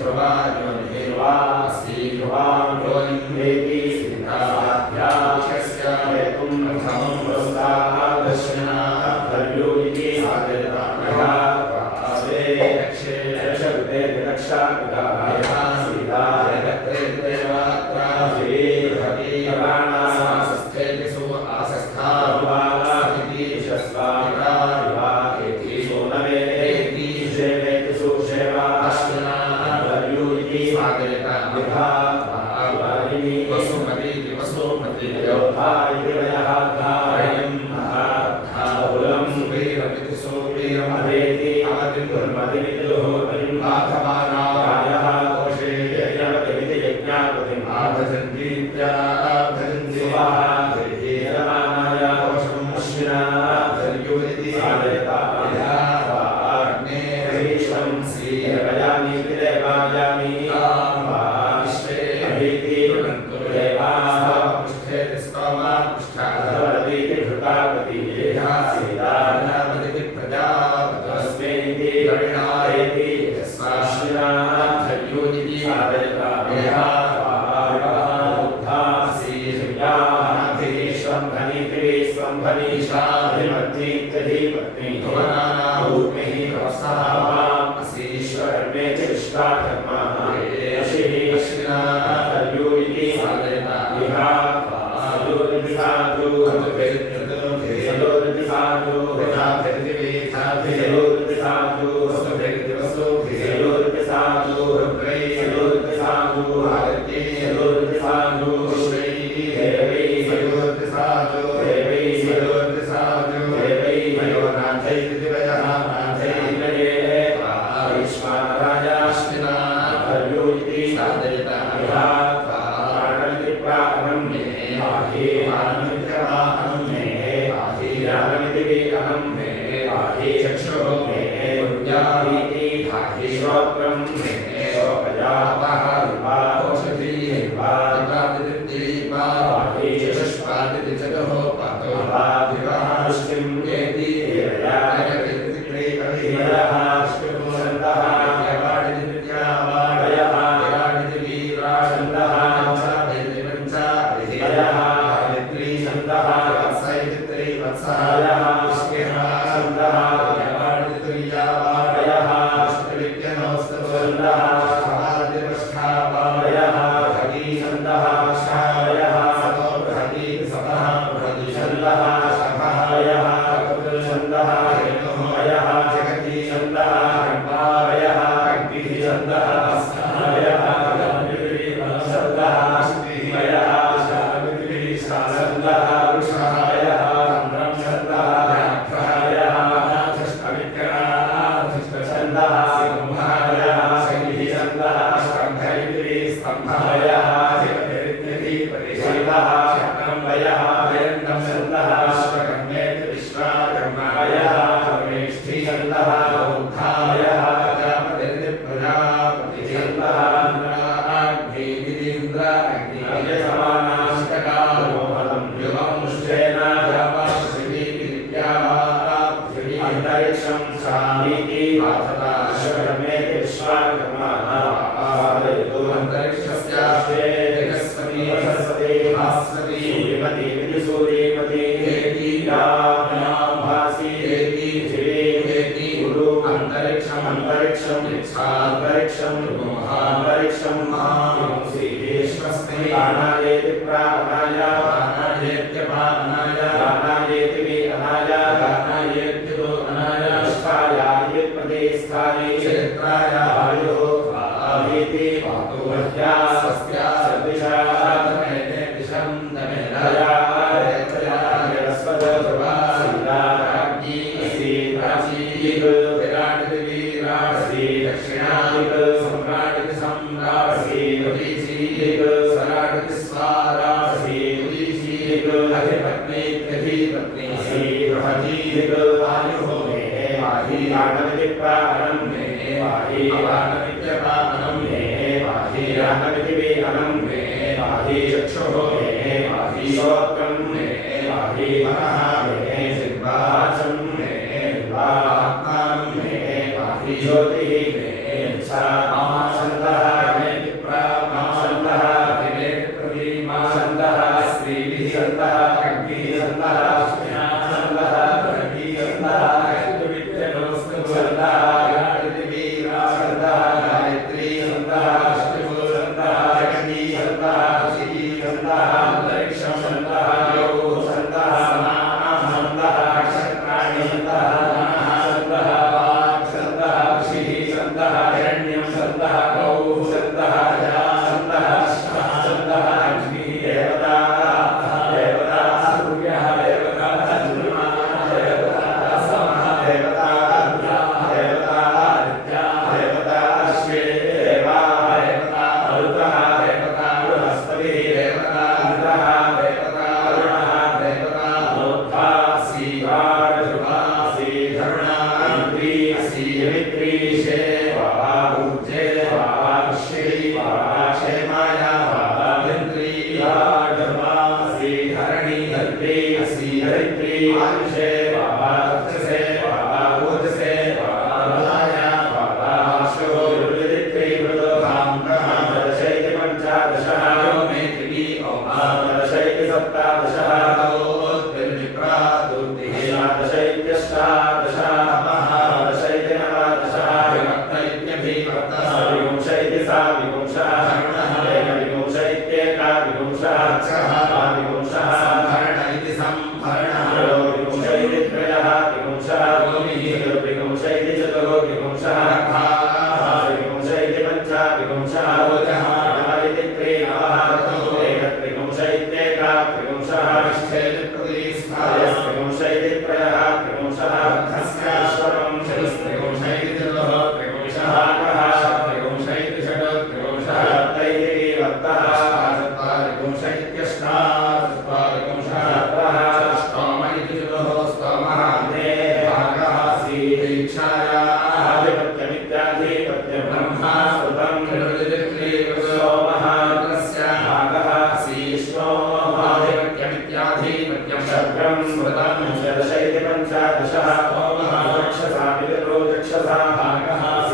ध्रुवा Santa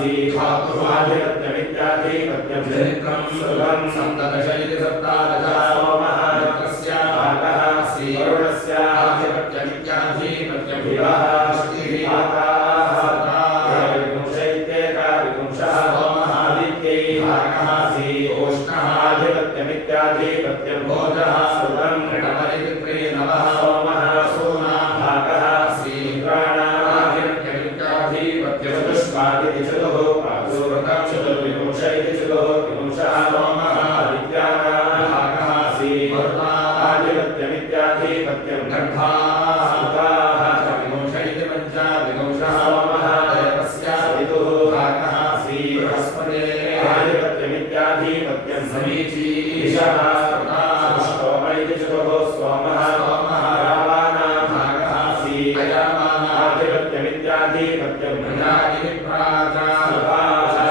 आधिपत्यमित्याधिपत्यं चरित्रं सुलभं सप्तदशैति सप्तादश सोमः मित्रस्य भागः अस्ति वरुणस्य आधिपत्यमित्याधिपत्यं विवाह शक्तिः आकाः विपुंशैत्येका विपुंशः सोमः आदित्यै भागः अस्ति उष्णः आधिपत्यमित्याधिपत्यं भोजः सुलभं ऋणपरित्रे नवः सोमः सूना भागः अस्ति इंद्राणाधिपत्यमित्याधिपत्यं चतुष्पादिति चतुः पादुरतं चतुर्विपुंशैति चतुः विपुंशः सोमः आदित्यानां भागः अस्ति वरुणाधिपत्यमित्याधिपत्यं गर्भाः सुताः विपुंशैति पञ्च विपुंशः सोमः देवस्य सवितुः भागः अस्ति बृहस्पतेः आधिपत्यमित्याधिपत्यं समीची ईशः स्तोमैति चतुः सोमः रावाणां भागः अस्ति आधिपत्यमित्याधिपत्यं प्रजापतिः प्राजा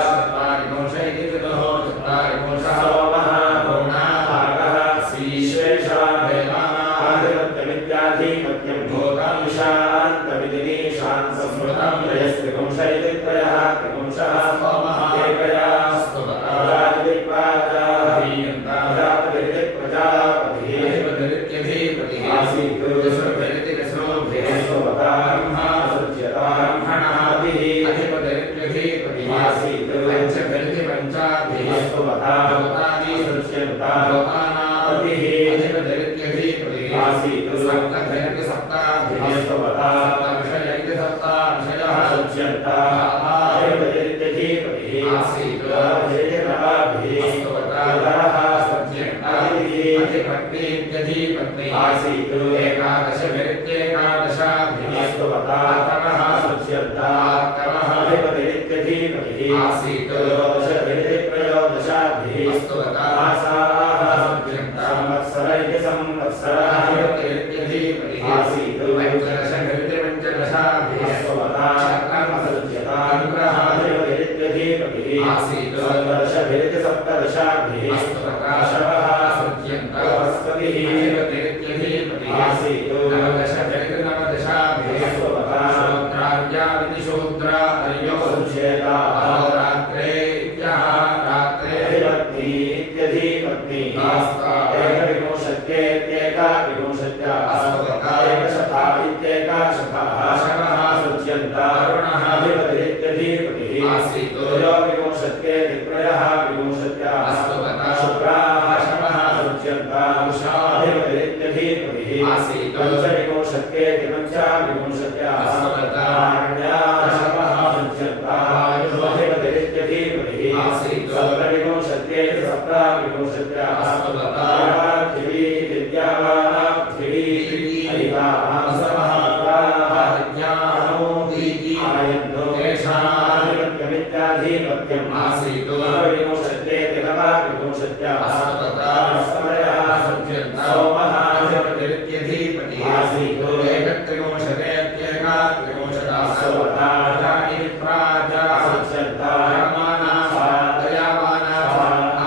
चत्वारिपुंशैति चतुः चत्वारिपुंशः सोमः गौणा भागः अस्ति श्वेषा आधिपत्यमित्याधिपत्यं भूतं शान्तविदिनी शान्तस्मृतं त्रयस्त्रिपुंशैति त्रयः त्रिपुंशः सोमः एकया स्तुवतादिति प्रजापतिरित्यधिपतिः आसीत् तिसृभिरितिसृभिः स्तुवतारम्भः ब्रह्मणादिः अधिपतिरित्यधिपतिः आसीत् पञ्चभिरितिपञ्चाभिः स्तुवतानि सृज्यन्तानादिः अधिपतिरित्यधिपतिः आसीत् सप्तभिरितिसप्ताभिः सप्तविषयैति सप्ताविषयः सृज्यन्ताः अधिपतिरित्यधिपतिः आसीत् अधिपत्नीत्यधिपत्नी आसीत् एकादशभिरित्येकादशाभिः स्तुवताः सृज्यन्ताः अधिपतिरित्यधिपतिः आसीत् त्रयोदशभिरितित्रयोदशाभिः स्तुवताः सृज्यन्ताः संवत्सरैति संवत्सरः अधिपतिरित्यधिपतिः आसीत् पञ्चदशभिरितिपञ्चदशाभिः स्तुवताः सृज्यन्ताः अधिपतिरित्यधिपतिः आसीत् सप्तदशभिरितिसप्तदशाभिः स्तुवताः शवः सृज्यन्ताः बृहस्पतिः अधिपतिरित्यधिपतिः आसीत् नवदशभिरितिनवदशाभिः स्तुवताः श्रोत्रार्याविति शूद्रार्यो सृज्येताः रात्रे इत्यः रात्रे अधिपत्नी इत्यधिपत्नी एकविंशत्येत्येका विंशत्याः एकशता इत्येकाशतः शवः सृज्यन्ताः वरुणः अधिपतिरित्यधिपतिः आसीत् त्रयोविंशत्येत्यत्रयः विंशत्याः शुक्राः शवः सृज्यन्ताः उषाधिपतिरित्यधिपतिः आसीत् पञ्चविंशत्येत्यपञ्चविंशत्याः आरण्याः शवः सृज्यन्ताः अधिपतिरित्यधिपतिः आसीत् सप्तविंशत्येत्यसप्तविंशत्याः पृथिवी विद्यावानापृथिवी हरिताः आयन्तो तेषाधिपत्यमित्याधिपत्यम् आसीत् विंशत्येत्यनवविंशत्याः सोमः अधिपतिरित्यधिपतिः आसीत् एकत्रिंशतेत्येकात्रिंशतः प्राजा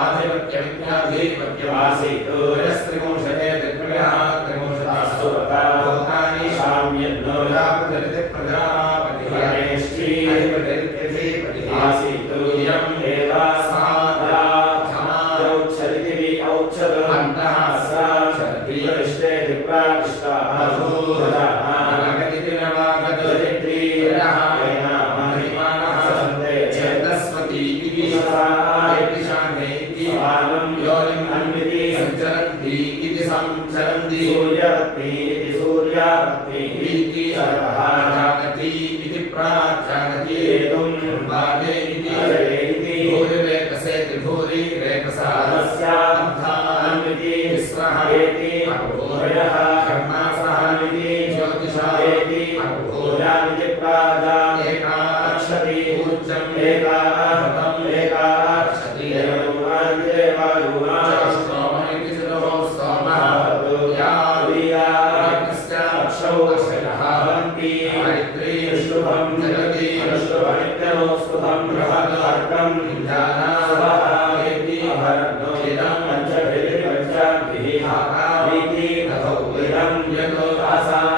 आधिपत्यमित्याधिपत्यम् आसीत् त्रयस्त्रिंशतेत्यत्रयः भूतानि शाम्यन्नो प्रजापतिः अधिपतिरित्यधिपतिः आसीत् इयं देवा औच्छरिति औच्छदः अन्तः सा चरिष्टे प्राकृष्टाः नवागतिति नवागतरित्रीरः महिमानः सन्ते चेतस्वती इति शान्ते इति आनं योनिम् अन्विति सञ्चरन्ति इति संचरन्ति सूर्यवत्नी इति सूर्यावत्नी इति सर्वः जानति इति प्राजानति एतुं भागे इति इति भूरिरेकसे त्रिभूरि रेकसा तस्यान्तान्विति विस्वः इति अभूरयः कर्मासहानिति ज्योतिषा इति अभूरानिति प्राजा एकाक्षति पूज्यम् एकाहतम् एकाक्षति देवायुनां स्तोममिति चतुः स्तोमः यावियाकस्य अक्षौ अक्षयः भवन्ति मैत्री शुभं जगति शुभनित्यनो स्फुटं बृहदर्कं जानावः इति अभरन्नो इदं पञ्चभिः आकावीति तथो इदं यतो आसां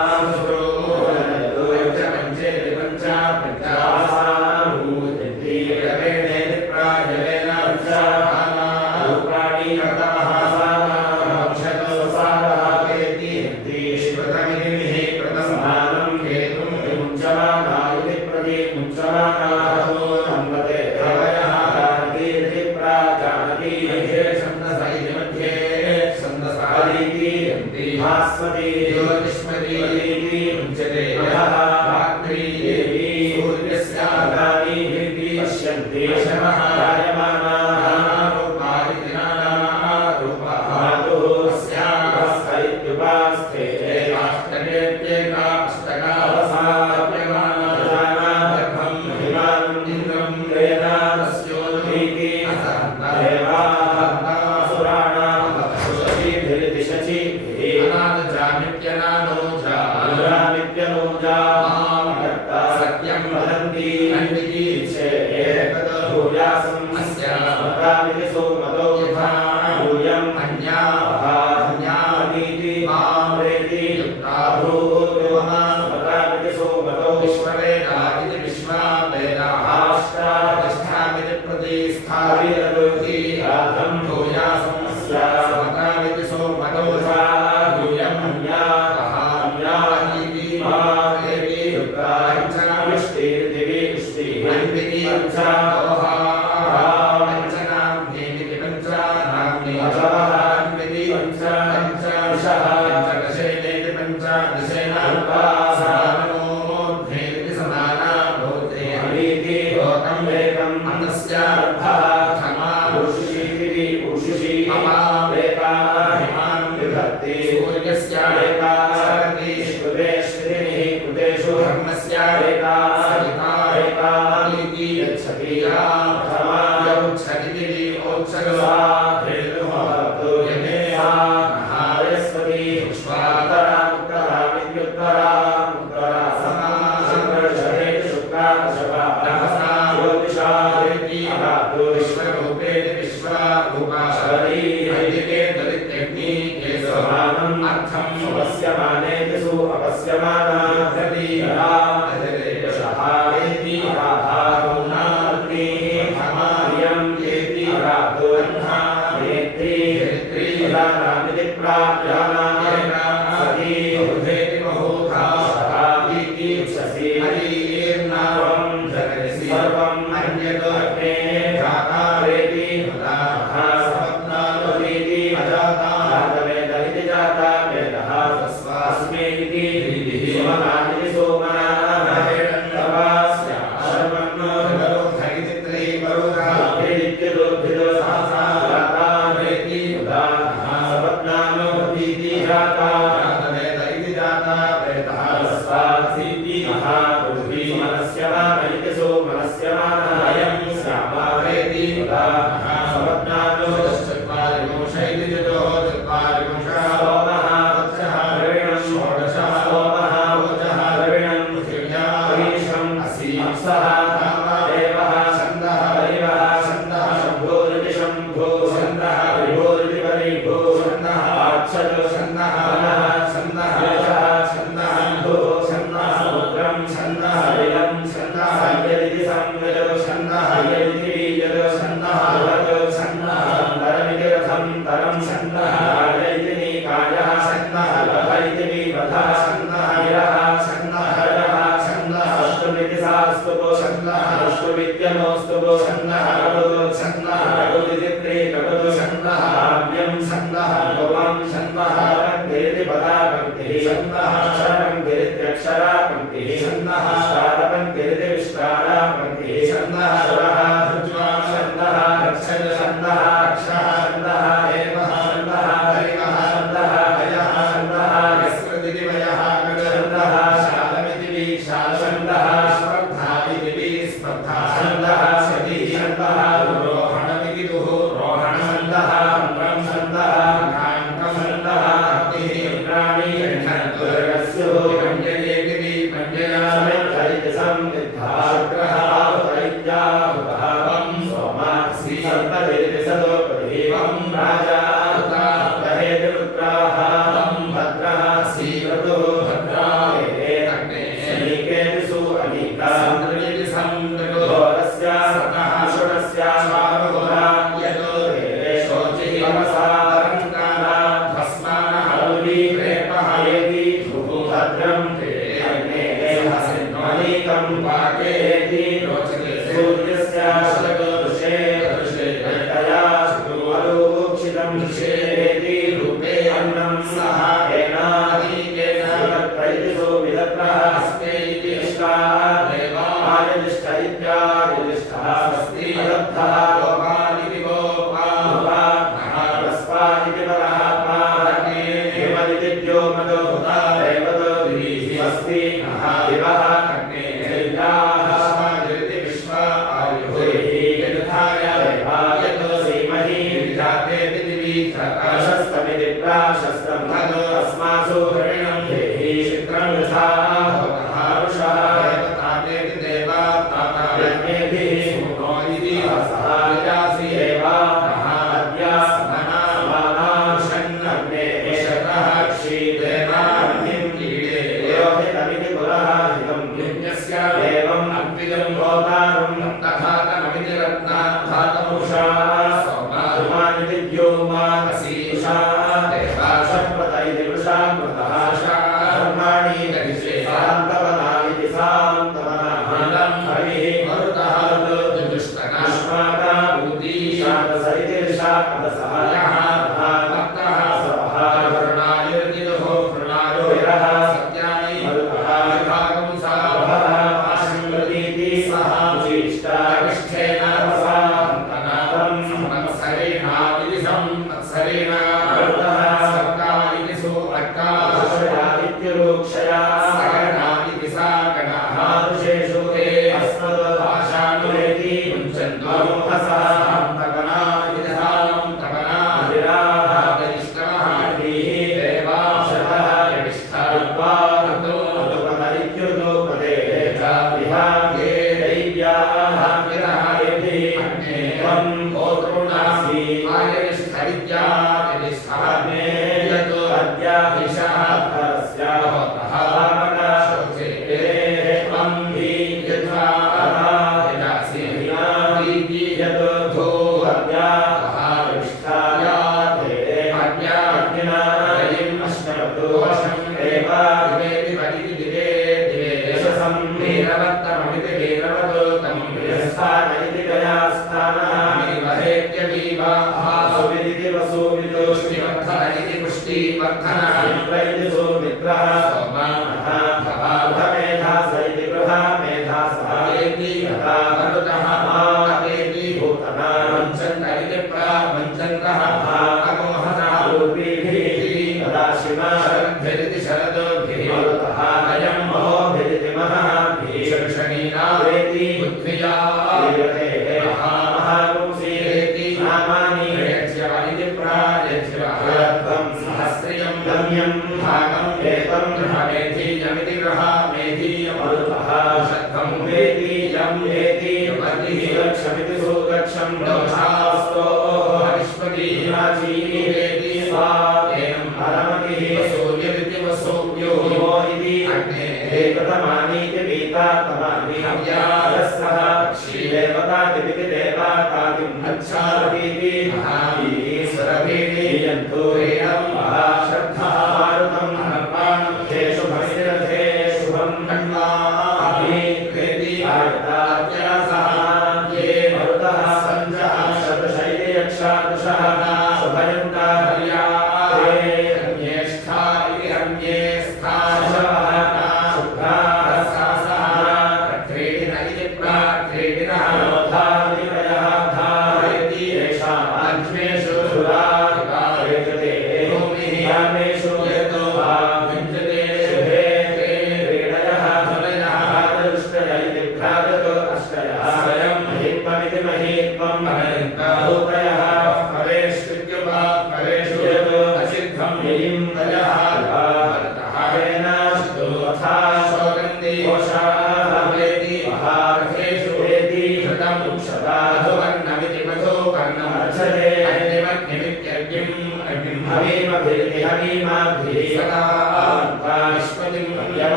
Gracias.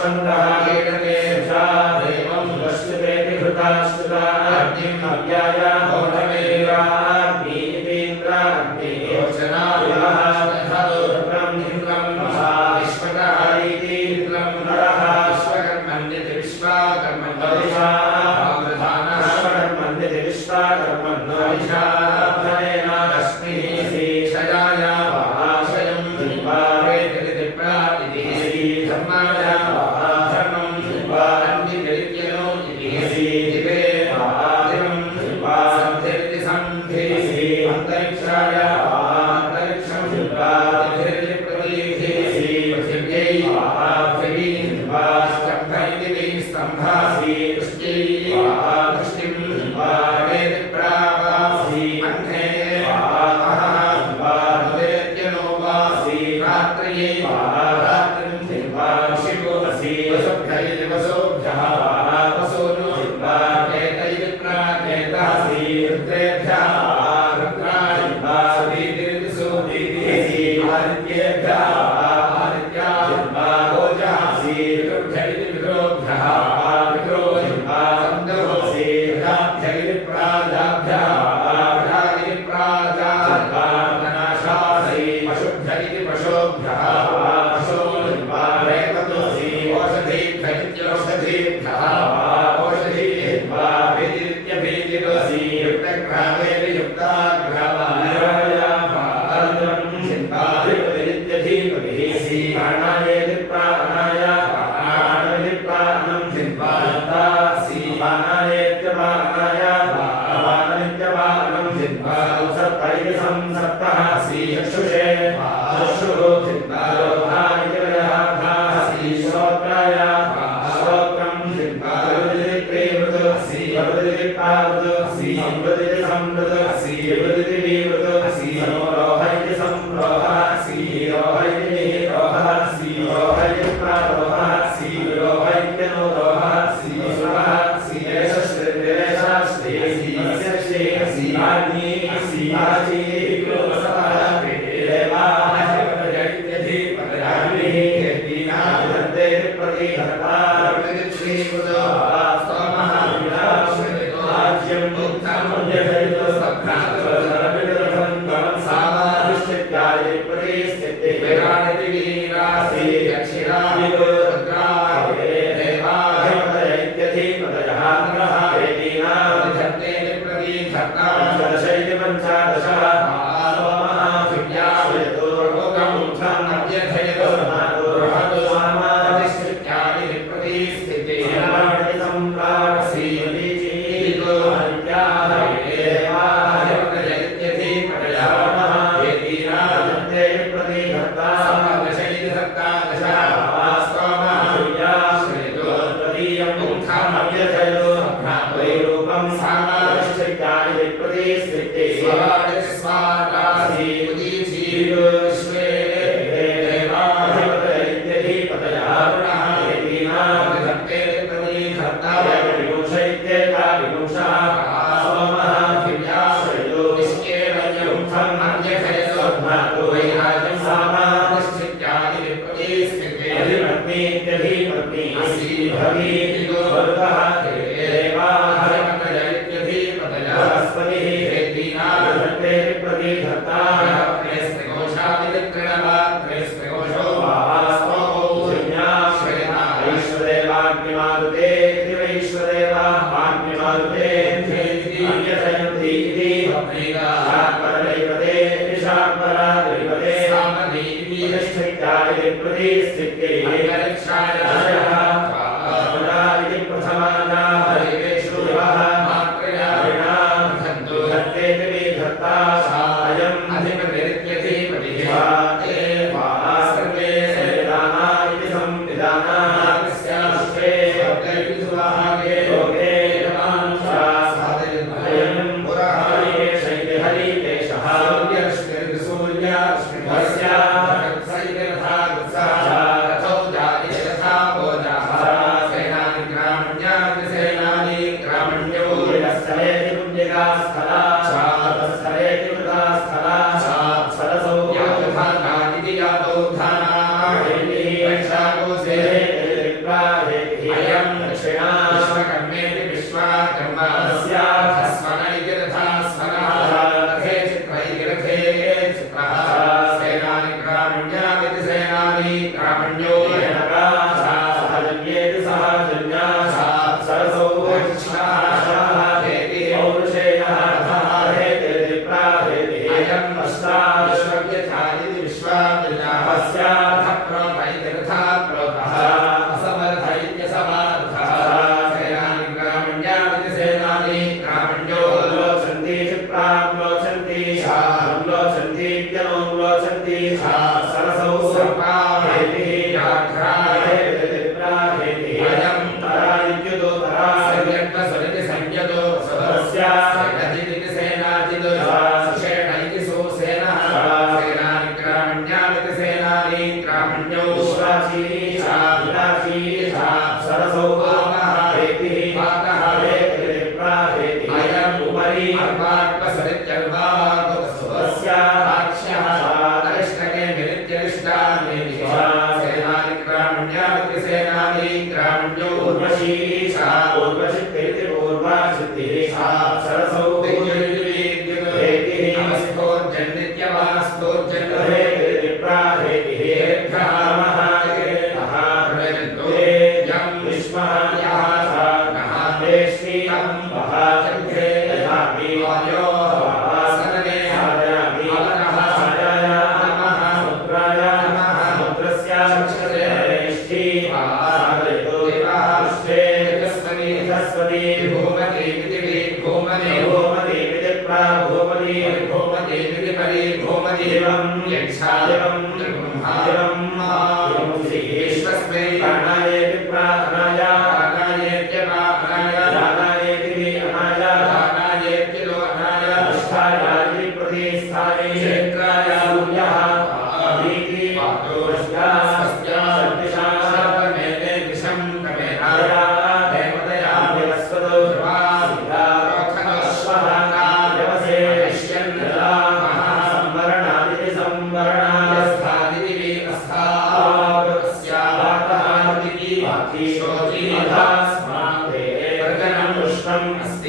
Shwanda Brahmanya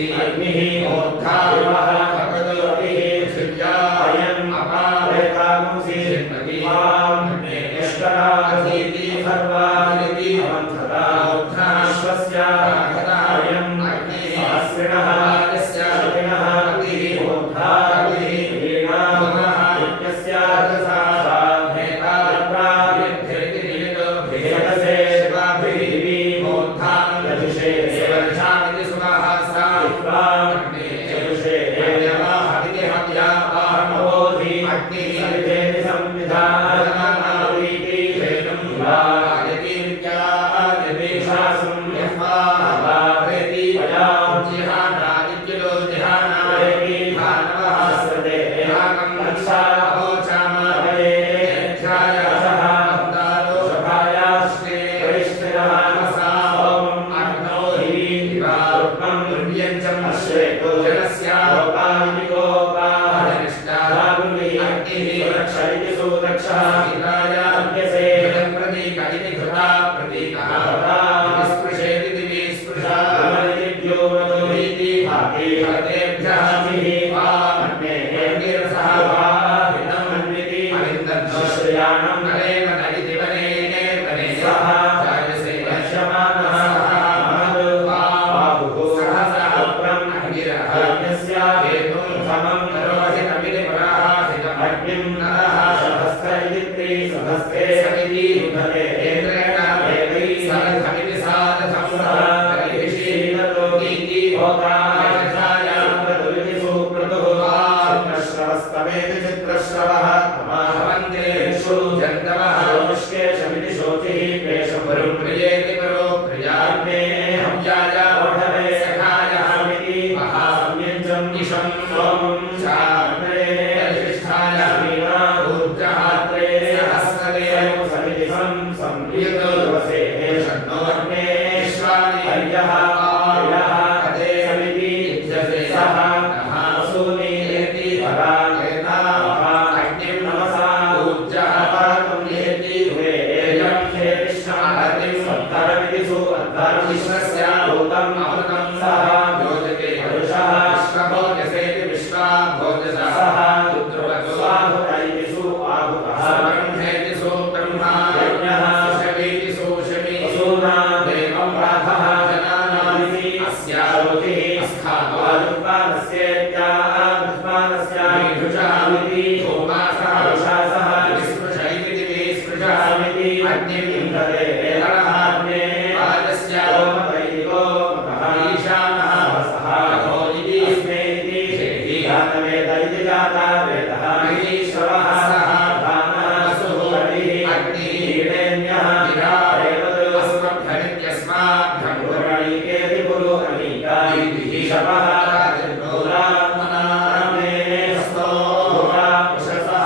अस्ति अग्निः मूर्धा भगवति पृथिव्या अयम् अपावेतांसि नदीवाम् निष्कराधीति सर्वादिति अवन्धता मूर्धाश्वस्य अयम् अग्निः अस्रिणः यस्य शतिनः अग्निः मूर्धा अग्निः वीणामः यज्ञस्य रजसा भेदा भेदेति निमितो भेदसे शिवाभिः मूर्धां यजुषे देवजामिति सुमः सा अग्ने यजुषे देवः हविति हव्या आहमोधि अग्निः सविधेति संविधानादिति भेदं वायति विद्यानिवेशासं यह्वावेति अयां जिहानादित्यो जिहानावेति भानवः सदे यागं रक्षा अवोचामवे ध्यायासः अन्दारो सभायास्ते वरिष्ठयः नसा ओम् अग्नौ हिवारुक्मं निर्व्यञ्जम् अश्वेतो जनस्य लोकानिकोपाहनिष्ठारागुलिः अग्निः सुरक्षयति सुदक्षः हिताय अभ्यसे प्रतीकैति घृता प्रतीकः स्पृशेति दिवि स्पृशा अमलिभ्यो मधुरीति भाति भवतेभ्यः जिह्वामन्ये गिरसः वाहिनं मन्विति अविन्दन्नो श्रियाणं नरेण नरिति वने वने सः जायसे लक्ष्यमानः बाहुः सहसः ब्रह्मगिरः यज्ञस्य हेतुं समं रोहितमिति पराहितम् अग्निं नरः सहस्र इति त्रिसहस्रे समिति युधते इन्द्रेण वेदैः सारथमिति सारथं सः परिहिषीदतो नीति होता यथायामृतुरिति सुक्रतुः चित्रश्रवस्तमेति चित्रश्रवः अमाहवन्ते जन्तवः शोष्केशमिति शोचिः पेशपरुं प्रियेति परो प्रियाग्ने हव्याय ओढवे सखायमिति महासंयञ्चं निशं सोमं चाग्ने अधिष्ठाय वीणा ऊर्जात्रे सहस्रवे समिति संयुतो वसे षण्णोऽग्ने श्वानि हर्यः आयः कदे समिति इत्यसे सः वसूनि एति परायणाः अग्निं नमसा ऊर्जः पातं येति वेयं हेतिष्ठातिं सद्धरमिति सुअद्धरं विश्वस्य भूतम् अमृतं सः योजते हरुषः विश्वभोजसेति विश्वाभोजसः सः रुद्रवतो आहुतैति सुआहुतः ब्रह्मेति सुब्रह्मा यज्ञः सुषमीति सुषमी वसूनां देवं प्रातः जनानामिति अस्यारोतिः अस्खातो आयुष्मानस्येत्यायुष्मानस्य विदुषामिति भूमासः रुषासः विस्पृशैति विस्पृशमिति अग्निं इन्द्रते हरहाग्ने राजस्य गोमतैति गोमतः ईशानः वसः अघोरिति अस्मेति हेहि जातवेद इति जातवेदः ईश्वरः सः धानः वसुः हरिः अग्निः ईडेन्यः विरारेवतु अस्मभ्यमित्यस्माभ्यं पुरणीकेति पुरु अनीका इति शपः राजन्नोरात्मनामे हस्तो उषसः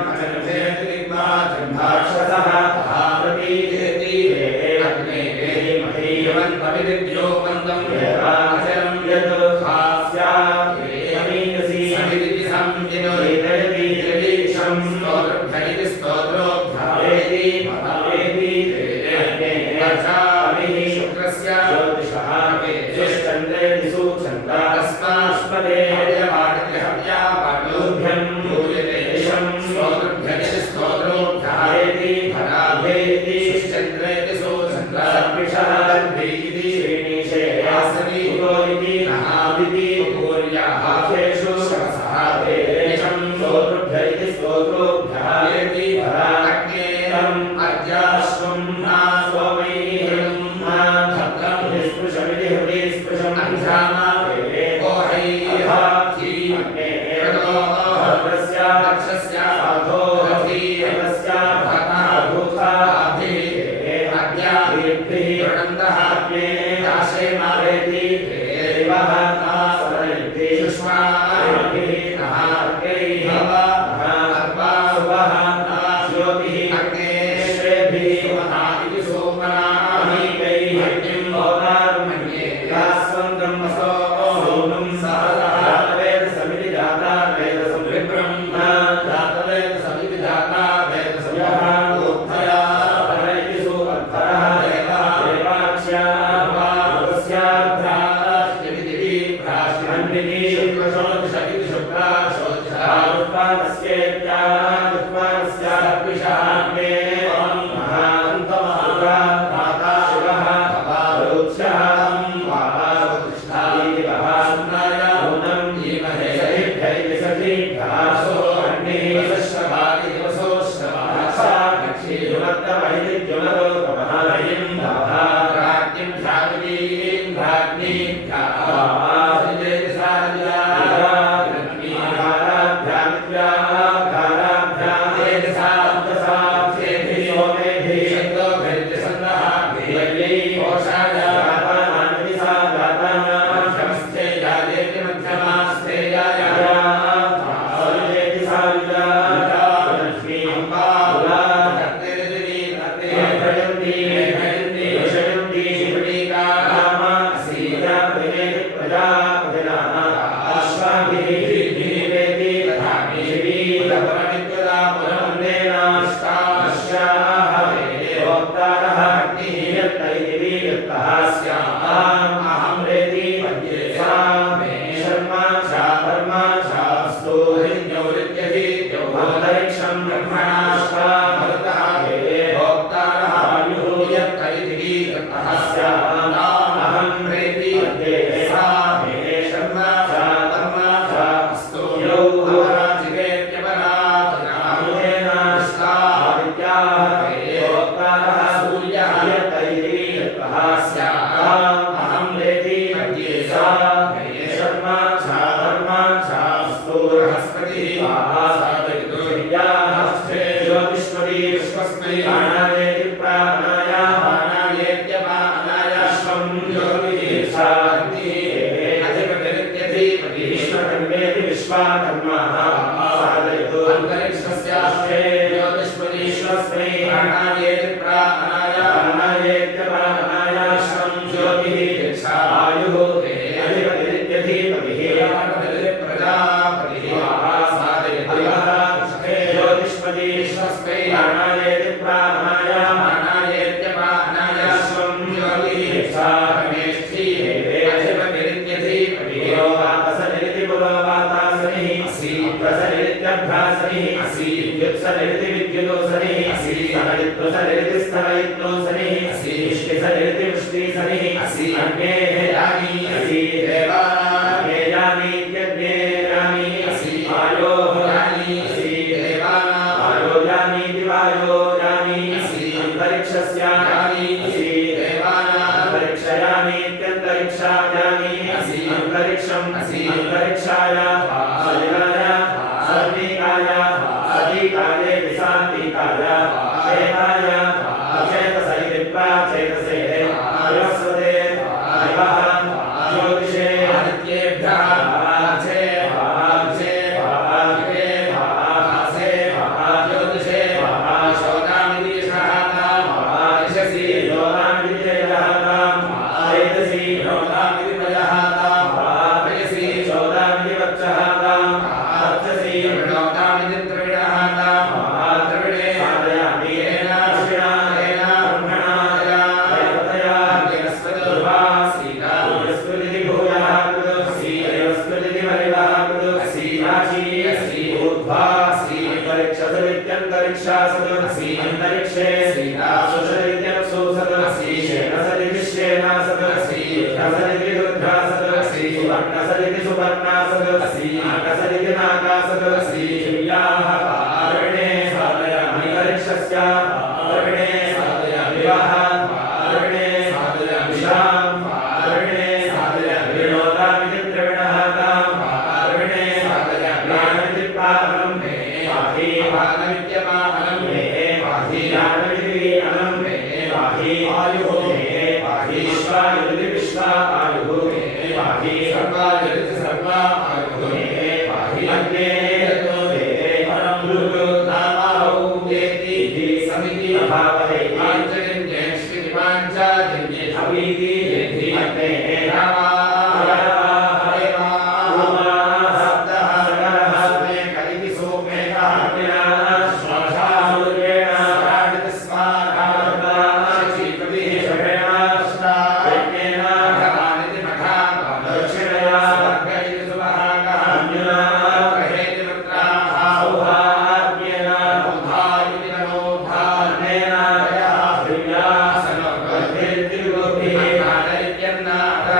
मचनभेति दिग्माचन्भाक्षसः प्रतीयेति अग्ने महीयवन्तमिदिद्यो मन्दं वेदाचरं यत् हास्यामीयसी समिति संविनो एतयति त्रिवीक्षं स्तोत्रभ्यैति स्तोत्रोभ्यायेति भवेति अग्ने वर्षामिः शुक्रस्य ज्योतिषः ज्येष्ठचन्द्रेति सुचन्द्रा तस्मास्पदे हव्यवाणिति हव्यावाणोभ्यं भूयते यशं स्तोत्रभ्यैति स्तोत्रोभ्यायेति भराभेति चन्द्रेति सुचन्द्रा सर्पिषः दर्भेति श्रीणीशे आसनि उदोरिति नहादिति पूर्याः आखेषु शवसः यशं स्तोत्रभ्यैति स्तोत्रोभ्यायेति भराग्ने अद्याश्वं ना सोमैः भद्रं निःस्पृशमिति हृदि स्पृशम् अन्धामा ओहैः अग्ने भद्रस्य दक्षस्य साधो रथीयस्य भगः भूताभिः अद्याभिः प्रणन्दः अग्ने दाशे मारेति देवः नासरयति सुष्माभिः नः अर्कैः अर्वा सुवः ज्योतिः अग्ने श्रेभिः सुमना इति सोमनामीकैः अग्निं होतारुमन्ये यास्वन्तं वसो सोमं सहसः जातवेद समिति जाता वेद संविब्रह्म जातवेद समिति जाता वेद संयः उद्धया भरैति सुअद्धरः देवः देवाक्ष्या भवस्याभ्राश्चिमिति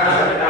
Amen.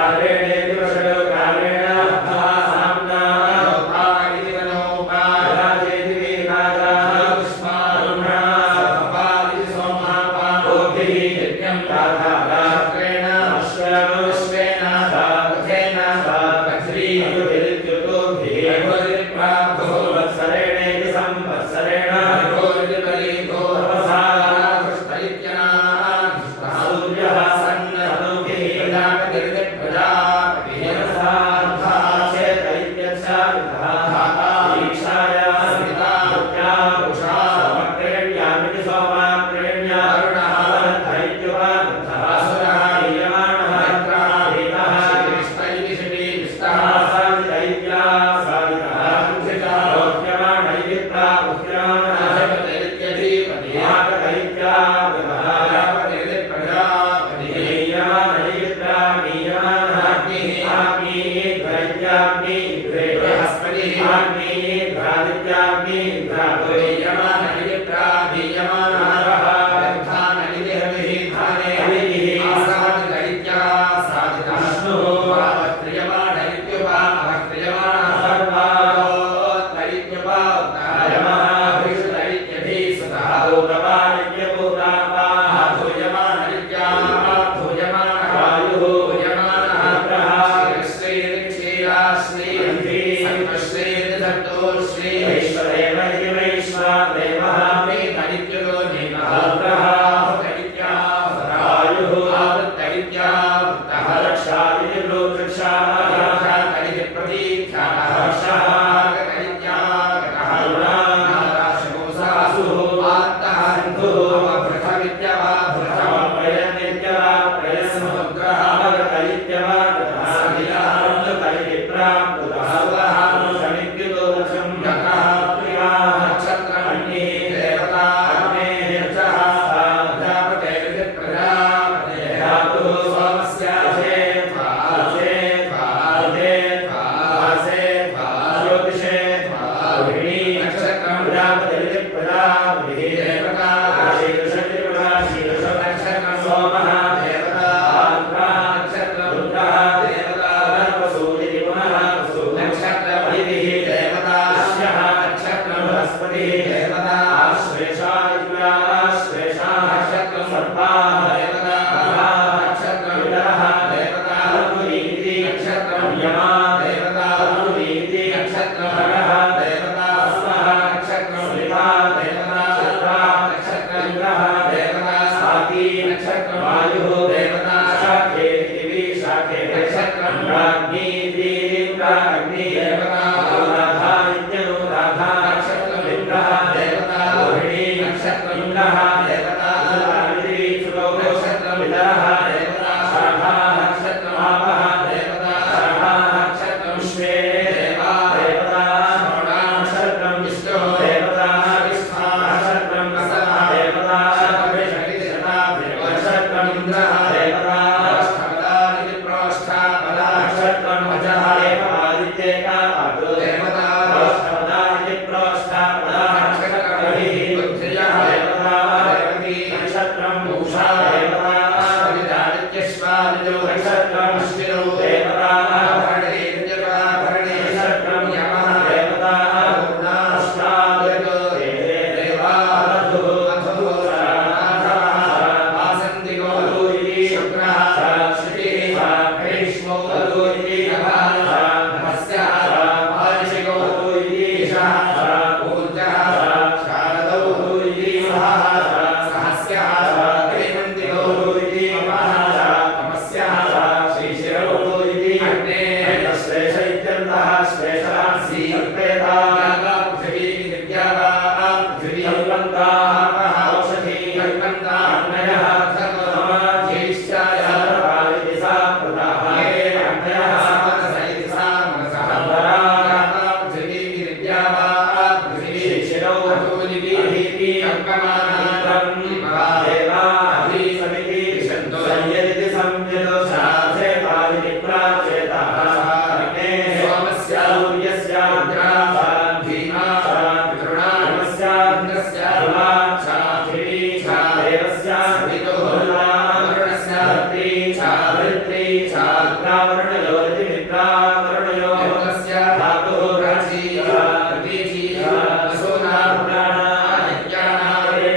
धरित्री चाग्रावरणयोरिति मित्रावरणयो यत्रस्य धातुः राची प्रतीची असोना पुराणा यज्ञानारे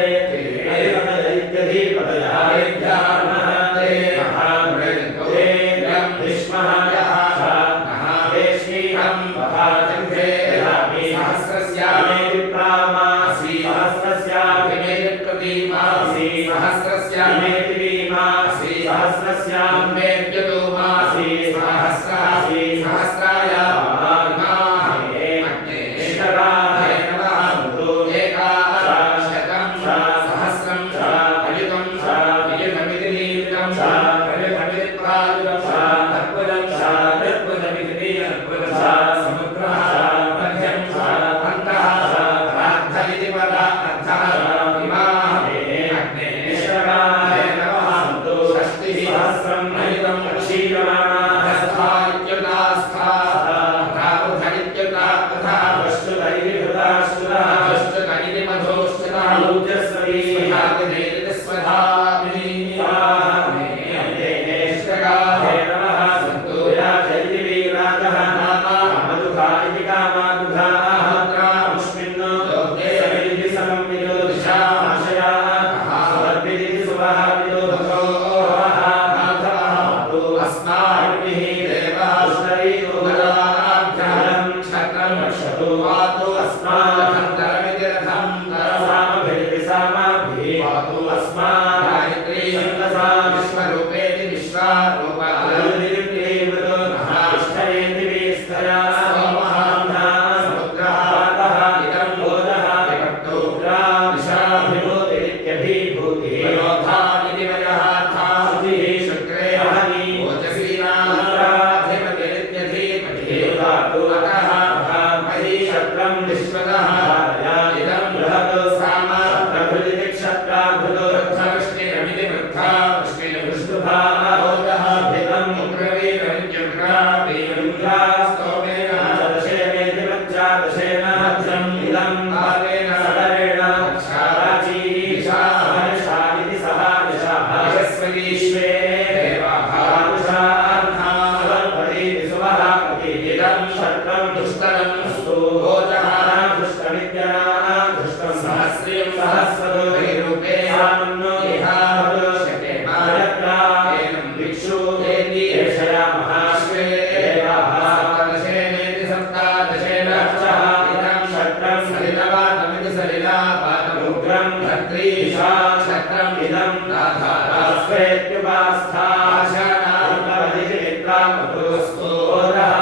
इत्यधिपतयः ते महामृगो यं विष्मः यः महावेश्मीहं महाजन्धे सहस्रस्यामेति प्रामासि सहस्रस्यामेति प्रतीमासि सहस्रस्यामेति वीमासि सहस्रस्यामेत्यतो मासि सहस्रासि सहस्राय महाविमाहे अग्नेश्वराय नमः एकाशतं सहस्रं अयुतं अयुतमिति नीतं अयुतमिति प्रायुतं अर्पुदं अर्पुदमिति अर्पुदं समुद्रः मध्यं अन्तः अर्थ इति पदा अर्थः विमाहे अग्नेश्वराय नमः षष्टिः सहस्रं अयुतं क्षीयमाणः स्थायुतास्था तथा वस्तुतैर्भृताश्रुतः वस्तुतैर् मधोश्रुतः ऊर्जस्वती स्वधाग्नेरिति स्वधामिनी देहेष्टकाहे नमः सन्तु या चैतिवीराजः नाम मधुखा इति कामादुघाः मुष्मिन् लोके समिति सममितो दिशाशयाः सुवर्भिरिति सुवः विदोधो अस्माभिः देवः श्रीरुद्राभ्यां छत्रं रक्षतु वातु अस्माकन्तरमिति रथं तरसामभिरिति सामाभिः वातु अस्माकं गायत्री छन्दसा विश्वरूपेति विश्वारूपालनिर्देवतो महाष्ठयेति विस्तया सोमहान्धा समुद्रः पातः इदं बोधः विभक्तो दिशाभिभूतिरित्यभिभूतिः योधानिति वयः थासिः शुक्रे हनि क्षत्रं विश्वतः इदं बृहतो सामा प्रभृति क्षत्राभृतो वृद्धविष्णुरमिति वृद्धा विष्णुभावोदः भिदं उग्रवीरविद्युग्रास्तोमेन दशेनेति पञ्चादशेन मध्यं इदं भागेन सदरेण क्षाराचीशामनिषादिति सह निशाः यशस्वतीश्वे देवाः इदं क्षत्रं दुष्करं भोजः धृष्टमित्यनाधृष्टं सहस्रिं सहस्रतो वैरूपे सामन्नो इहावदोष्यते मायत्रायनं भिक्षु देवी एषया महाश्वे देवाः सप्तदशेनेति सप्तादशेन रक्षः इदं क्षत्रं सलिलवातमिति सलिलापातमुग्रं भद्रीशा क्षत्रम् इदं नाथास्वेत्युपास्था आशानान्तवदिति मित्रामतोऽस्तु ओदः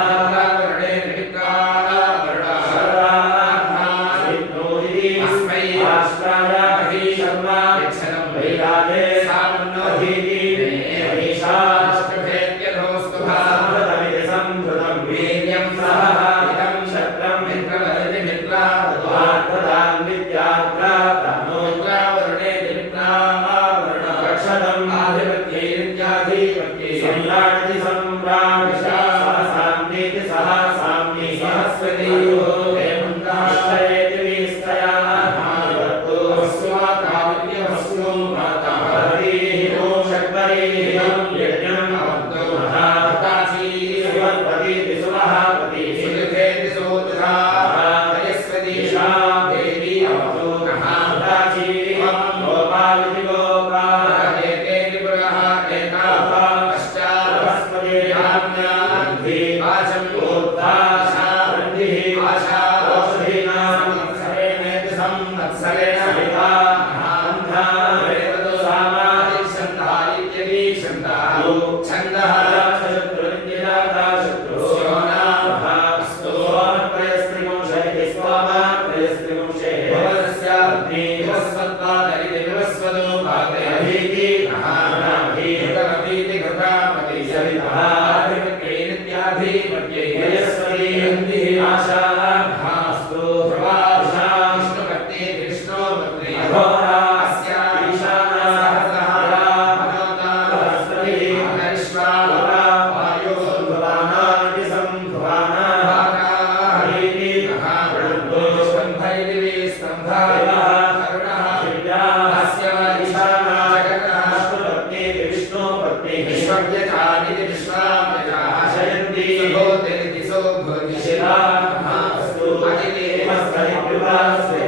ईशो भूर्निशिला महास्तु अदितिमस्तनिप्युपास्ते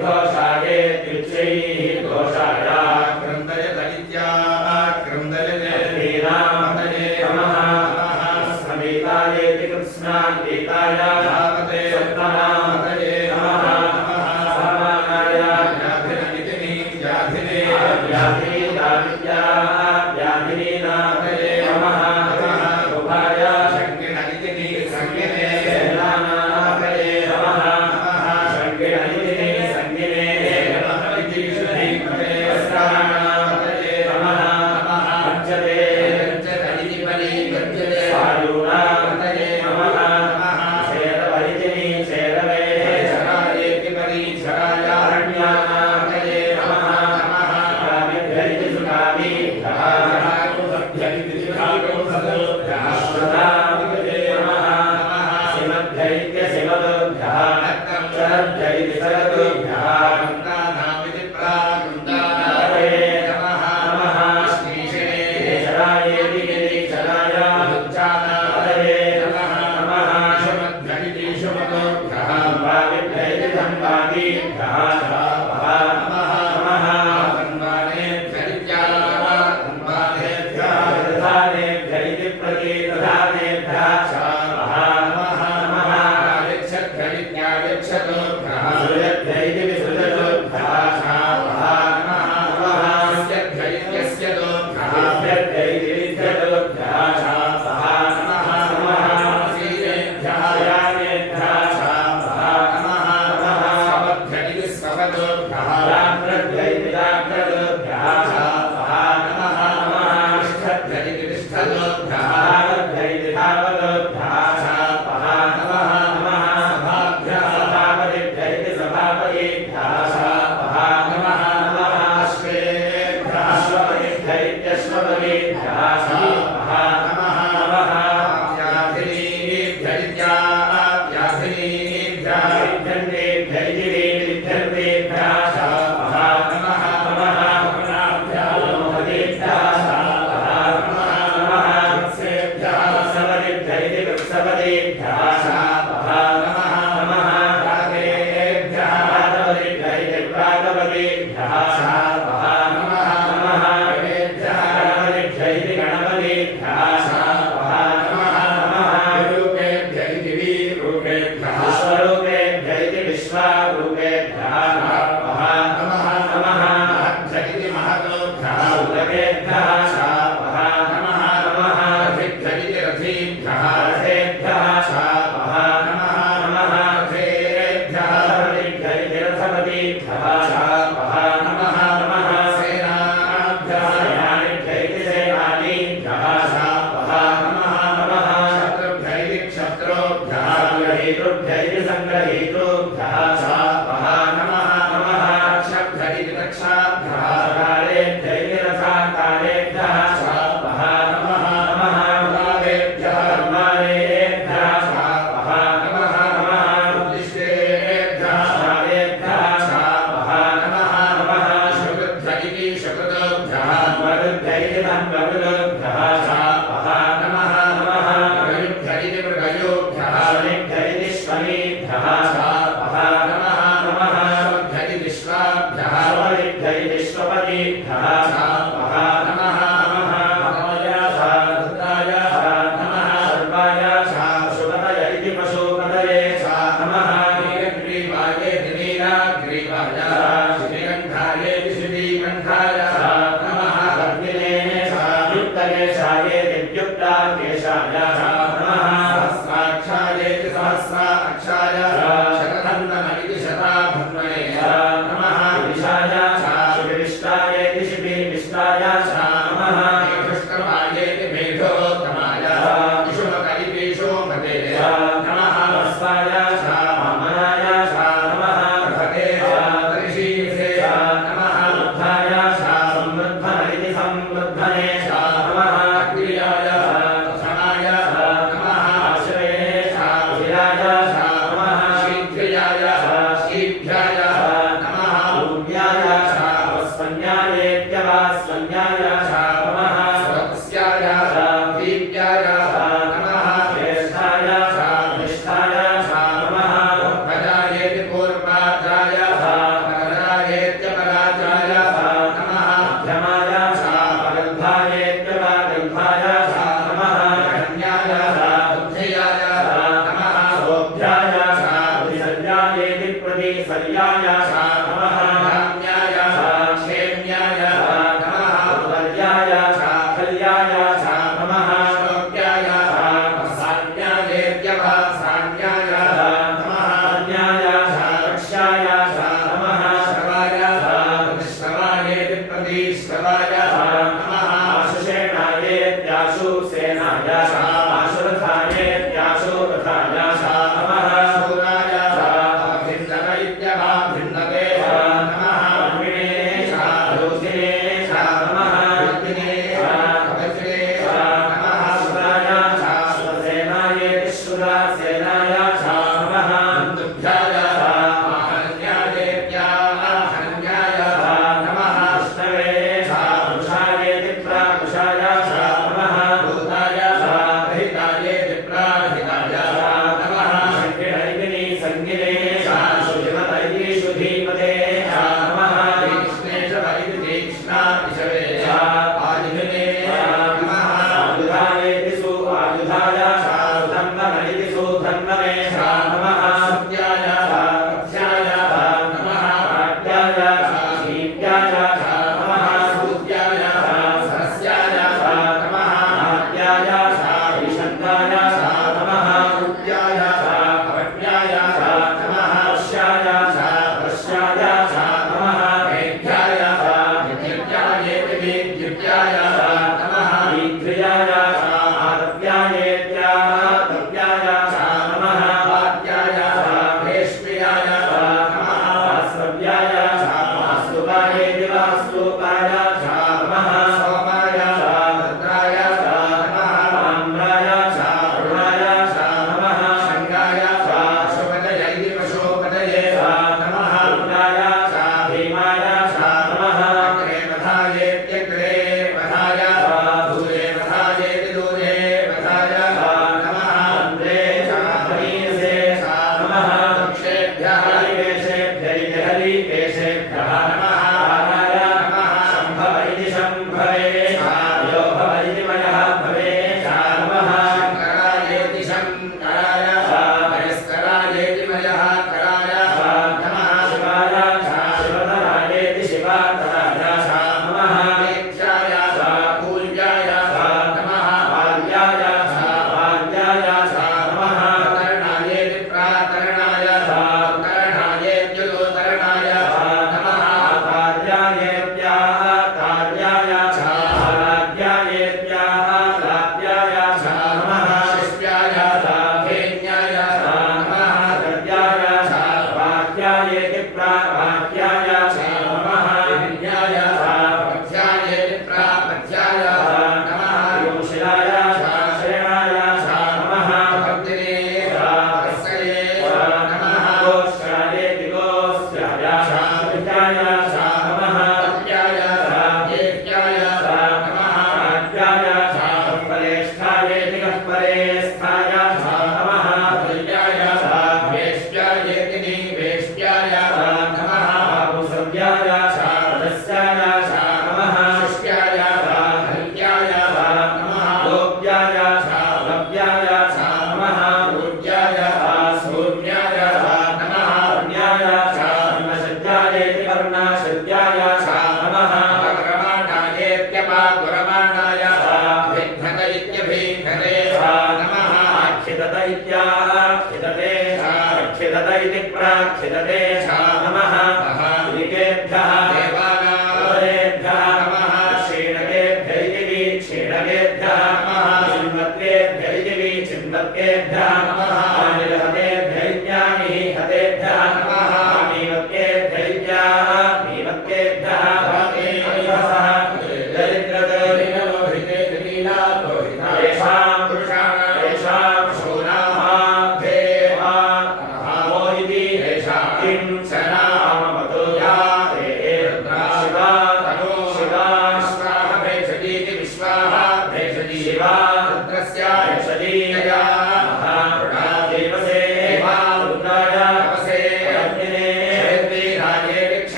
घोषाय द्विजैः घोषाय ग्रन्थय यक्षाभ्यः कालेभ्यै रथाकालेभ्यः स्वाहा नमः नमः कालेभ्यः मालेभ्यः स्वाहा नमः नमः उद्दिष्टेभ्यः कालेभ्यः स्वाहा नमः नमः शकृद्भ्यै शकृतभ्यः मरुद्भ्यै मरुद्भ्यः स्वाहा नमः नमः मृगयुभ्यै मृगयोभ्यः शनिभ्यै श्वनेभ्यः स्वाहा नमः नमः स्वभ्यै विश्वाभ्यः स्वरिभ्यै विश्वपतिभ्यः स्वाहा नमः नमः नमः रुद्राय नमः सर्वाय शुभतय इति पशुपतये नमः नीलग्रीवाय नीलग्रीवाय श्रीकण्ठाय श्रीकण्ठाय नमः अग्निने युक्तकेशाय दिव्युक्ताकेशाय नमः सहस्राक्षाय सहस्राक्षाय शतधन्वन इति शताधन्वने नमः विशाय शिविष्टाय शिविष्टाय नमः मेघोत्तमाय मेघोत्तमाय विशुमत इति विशुमते नमः वस्वाय वामनाय नमः बृहते तर्षीसे नमः वृद्धाय संवृद्धन इति संवृद्धने नमः अग्र्याय प्रथमाय नमः आश्रये वीराय नमः शीघ्र्याय शीघ्राय नमः भूम्याय वस्वन्यायेत्यवास्वन्याय नमः स्वस्याय दीप्याय नमः ज्येष्ठाय निष्ठाय नमः पूर्वजायेति पूर्वाजाय पराजायेत्यपराजाय नमः मध्यमाय अगल्भायेत्यवागल्भाय नमः गण्याय बुद्ध्याय नमः सोऽभ्याय प्रतिसर्यायेति प्रतिसर्याय नमः धान्याय क्षेम्याय नमः उदर्याय खल्याय नमः श्लोक्याय सान्यायेत्यवासान्याय नमः अन्याय रक्ष्याय नमः श्रवाय प्रतिश्रवायेति प्रतिश्रवाय नमः आशुषेणायेत्याशु सेनाय आशुरथायेत्याशु रथाय नमः शूराय भिन्नत इत्यवाभिन्नते नमः अग्निने रोधिने नमः रुद्धिने कवचने नमः सुराय सुरसेनायेति सुरासेनाय नमः दुभ्याय आहन्यायेत्याहन्याय नमः विष्णवे विद्याय नमः गुरमाणाय भिन्नत इत्यभिन्नते नमः खिदत इत्याखिदते खिदत इति प्राखिदते नमः ऋकेभ्यः देवानारेभ्यः नमः क्षीणकेभ्य इति क्षीणकेभ्यः नमः चिन्मत्केभ्य इति चिन्मत्केभ्यः नमः निरहतेभ्य इत्यानिहतेभ्यः नमः नीमत्केभ्य इत्यानिमत्केभ्यः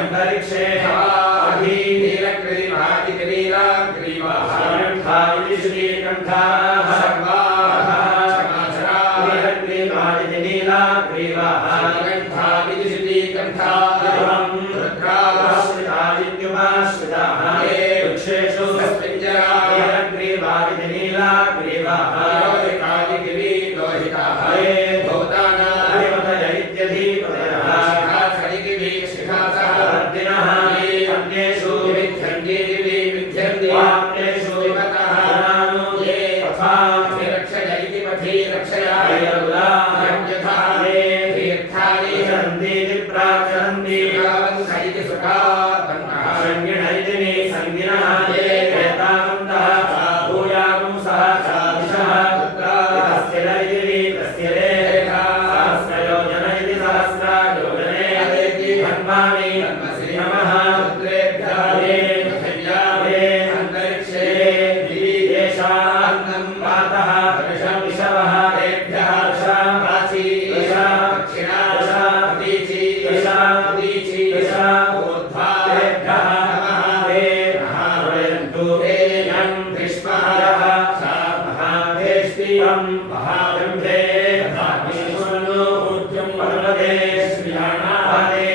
अंतरिक्षे శ్రీయం మహాగంధే రాజేశ్వరో పూజ్యం పర్వతే శ్రీయాణాదే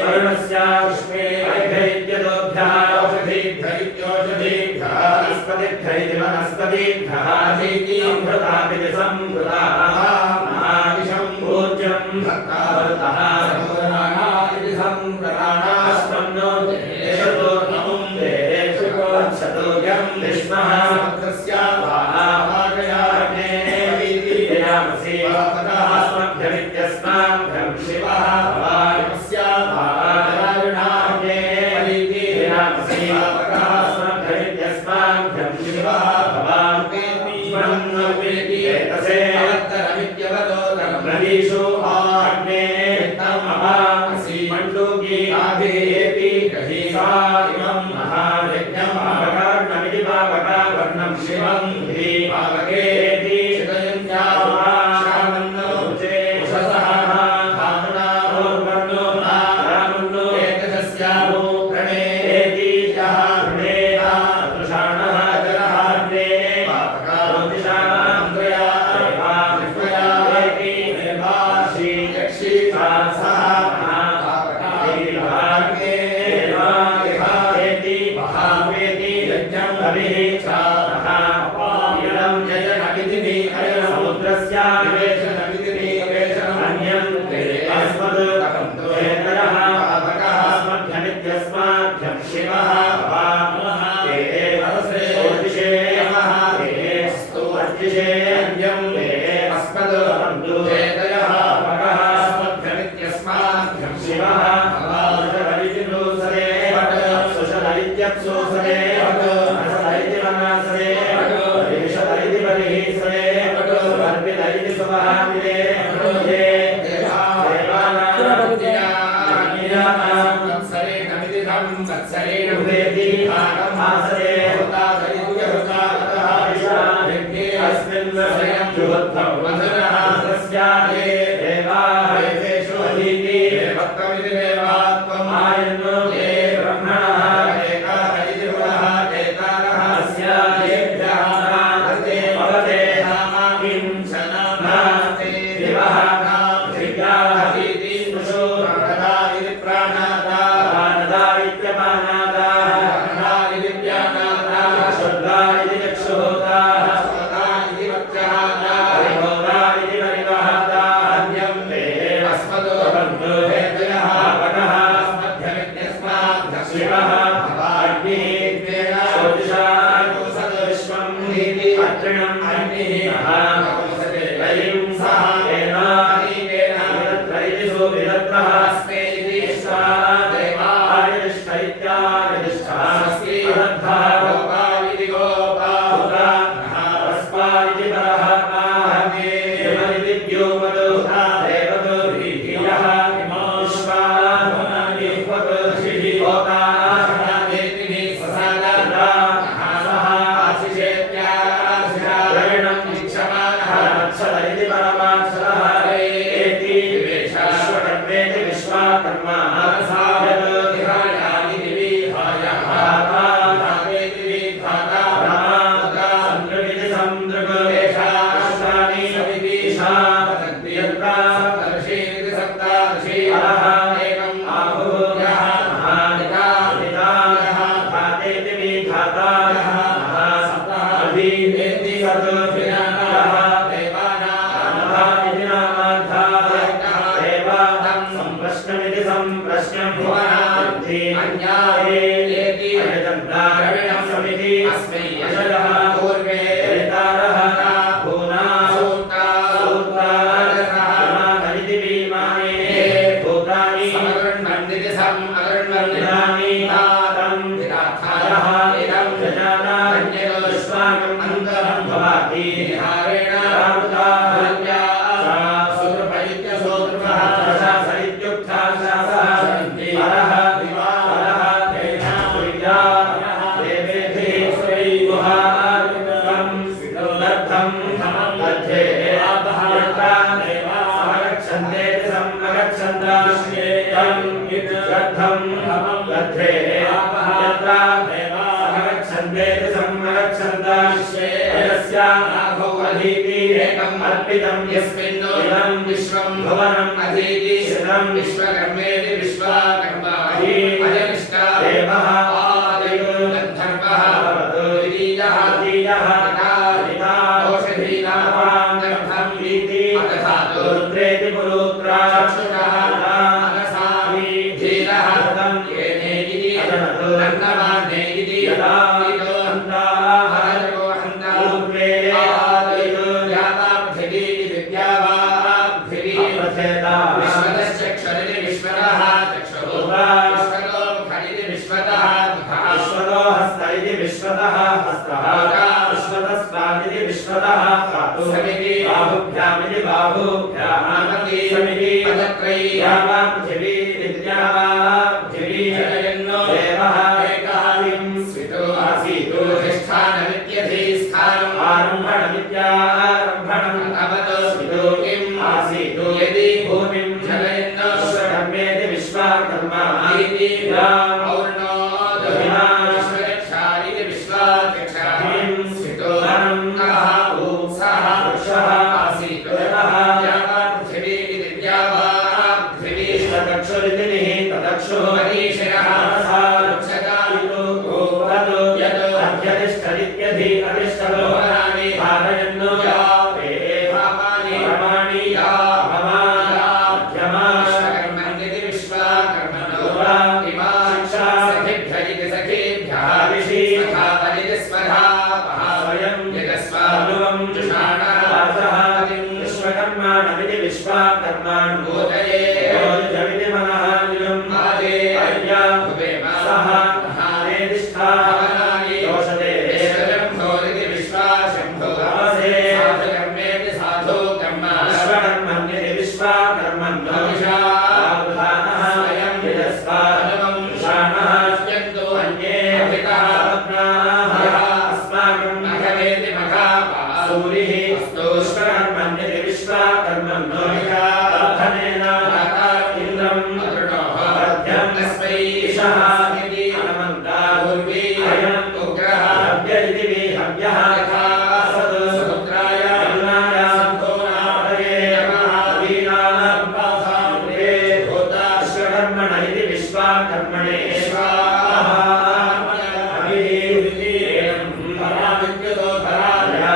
వరుణస్య పుష్పే వైభైద్యదోభ్యః ఔషధీభ్యైత్యోషధీభ్యः వనస్పతిభ్యైతి వనస్పతిభ్యः అమృతాపితి సంభృతాః మహావిషం పూజ్యం భక్తావృతః సమోరాణాపితి సంప్రదానాస్మన్నో దేశతో నమం దేశతో యం విష్ణః సముద్రస్య వాహాకయాగ్నే వీతియామసి ఆపదాస్మభ్యమిత్యస్మాభ్యం శివః వాయుస్య వాయునాగ్నే వీతియామసి ఆపదాస్మభ్యమిత్యస్మాభ్యం శివః వాయువేతి ఏతసే అవత్తరమిత్యవదోదరం నదీషు ఆగ్నే తమహాసి మండూకి ఆభేతి గహీసా ఇమం మహాయజ్ఞం ఆవకార్ణమితి పావకావర్ణం శివం హి పావకేతి చిదయంత్యా శామన్నో చే ఉషసః కామనా ఓర్వర్ణో రామన్నో ఏకశస్యామో ప్రణేతి యః ప్రణేత తృషాణః జలహార్ణే పావకారోతిషాణం త్రయా త్రయావేతి దేవాశి యక్షి సహ Samagacchanda राघौ अधीति एकम् अर्पितं यस्मिन् इदं विश्वं भुवनम् अधीति श्रितं विश्वकर्मेति विश्वकर्माणि अजनिष्ठा देवः आदिर् गन्धर्वः द्वितीयः द्वितीयः पिता ओषधीनां गर्भं इति अदधातु रुद्रेति पुरुत्रा चक्षुषः मनसामि धीरः येनेगिति अन्नमानेगिति यदा इतो अन्ताः हरको हन्ता ऊर्ध्वे यावापृथिवी विद्यावापृथिवी विश्वतश्चक्षुरिति विश्वतः चक्षुः विश्वतो मुखरिति विश्वतः मुखः विश्वतो हस्त इति विश्वतः हस्तः विश्वतस्पादिति विश्वतः पातु समिति बाहुभ्यामिति बाहुभ्याम् समिति पदत्रयी यावापृथिवी विद्यावापृथिवी जयन्नो देवः एकः किं स्वितो आसीतो अधिष्ठानमित्यधिष्ठानम् आरम्भणमित्यारम्भणम् अवतो स्वितो किम् आसीतो यदि भूमिं जलयन्नो विश्वकर्मेति विश्वकर्मा इति याम् और्णो दहिना विश्वरक्षादिति विश्वाध्यक्षाः स्वितो अहः सः वृक्षः आसीतो यावापृथिवी विद्यावापृथिवी तदक्षुरिति निहितदक्षुः मनीषिणः वृक्षकालितो तत् यत् अध्यतिष्ठदित्यधिष्ठतो भवनानि धारयन्नो या ते भावानि परमाणि या भवाध्यमा विश्वकर्मण्यति विश्वकर्मणो इमा शिक्षा सखिभ्यजिति सखिभ्यः ऋषि स्वधावनिति स्वधावः स्वयं यतस्वानुवं जुषाणः वासः पतिं विश्वकर्माणमिति विश्वकर्मान् बोधये योजमिति मनः निजम् मादे अय्या भुवेम सः महानेतिष्ठा भवनानि योषते विश्वशम्भोरिति विश्वाशम्भोः वासे साधुकर्मेति साधु कर्म विश्वकर्मण्यति विश्वकर्मन् भविष्यावधानः स्वयं यजस्वानुवं जुषाणः अत्यन्तो अन्ये अभितः रत्नाः अस्माकम् मघवेति मघापः सूरिः अस्तु विश्वकर्मण्यति विश्वकर्मन् धनेन इन्द्रम् अदृणोः वर्ध्यं तस्मै ईशः इति हनुमन्ता पूर्वी अयम् उग्रः हव्य इति विहव्यः यथा सद् समुद्राय अरुणाय सम्पूर्णापदये नमः वीणाम् पासामृते भूता विश्वकर्मण इति विश्वकर्मणे स्वाहा पराविद्युतो पराया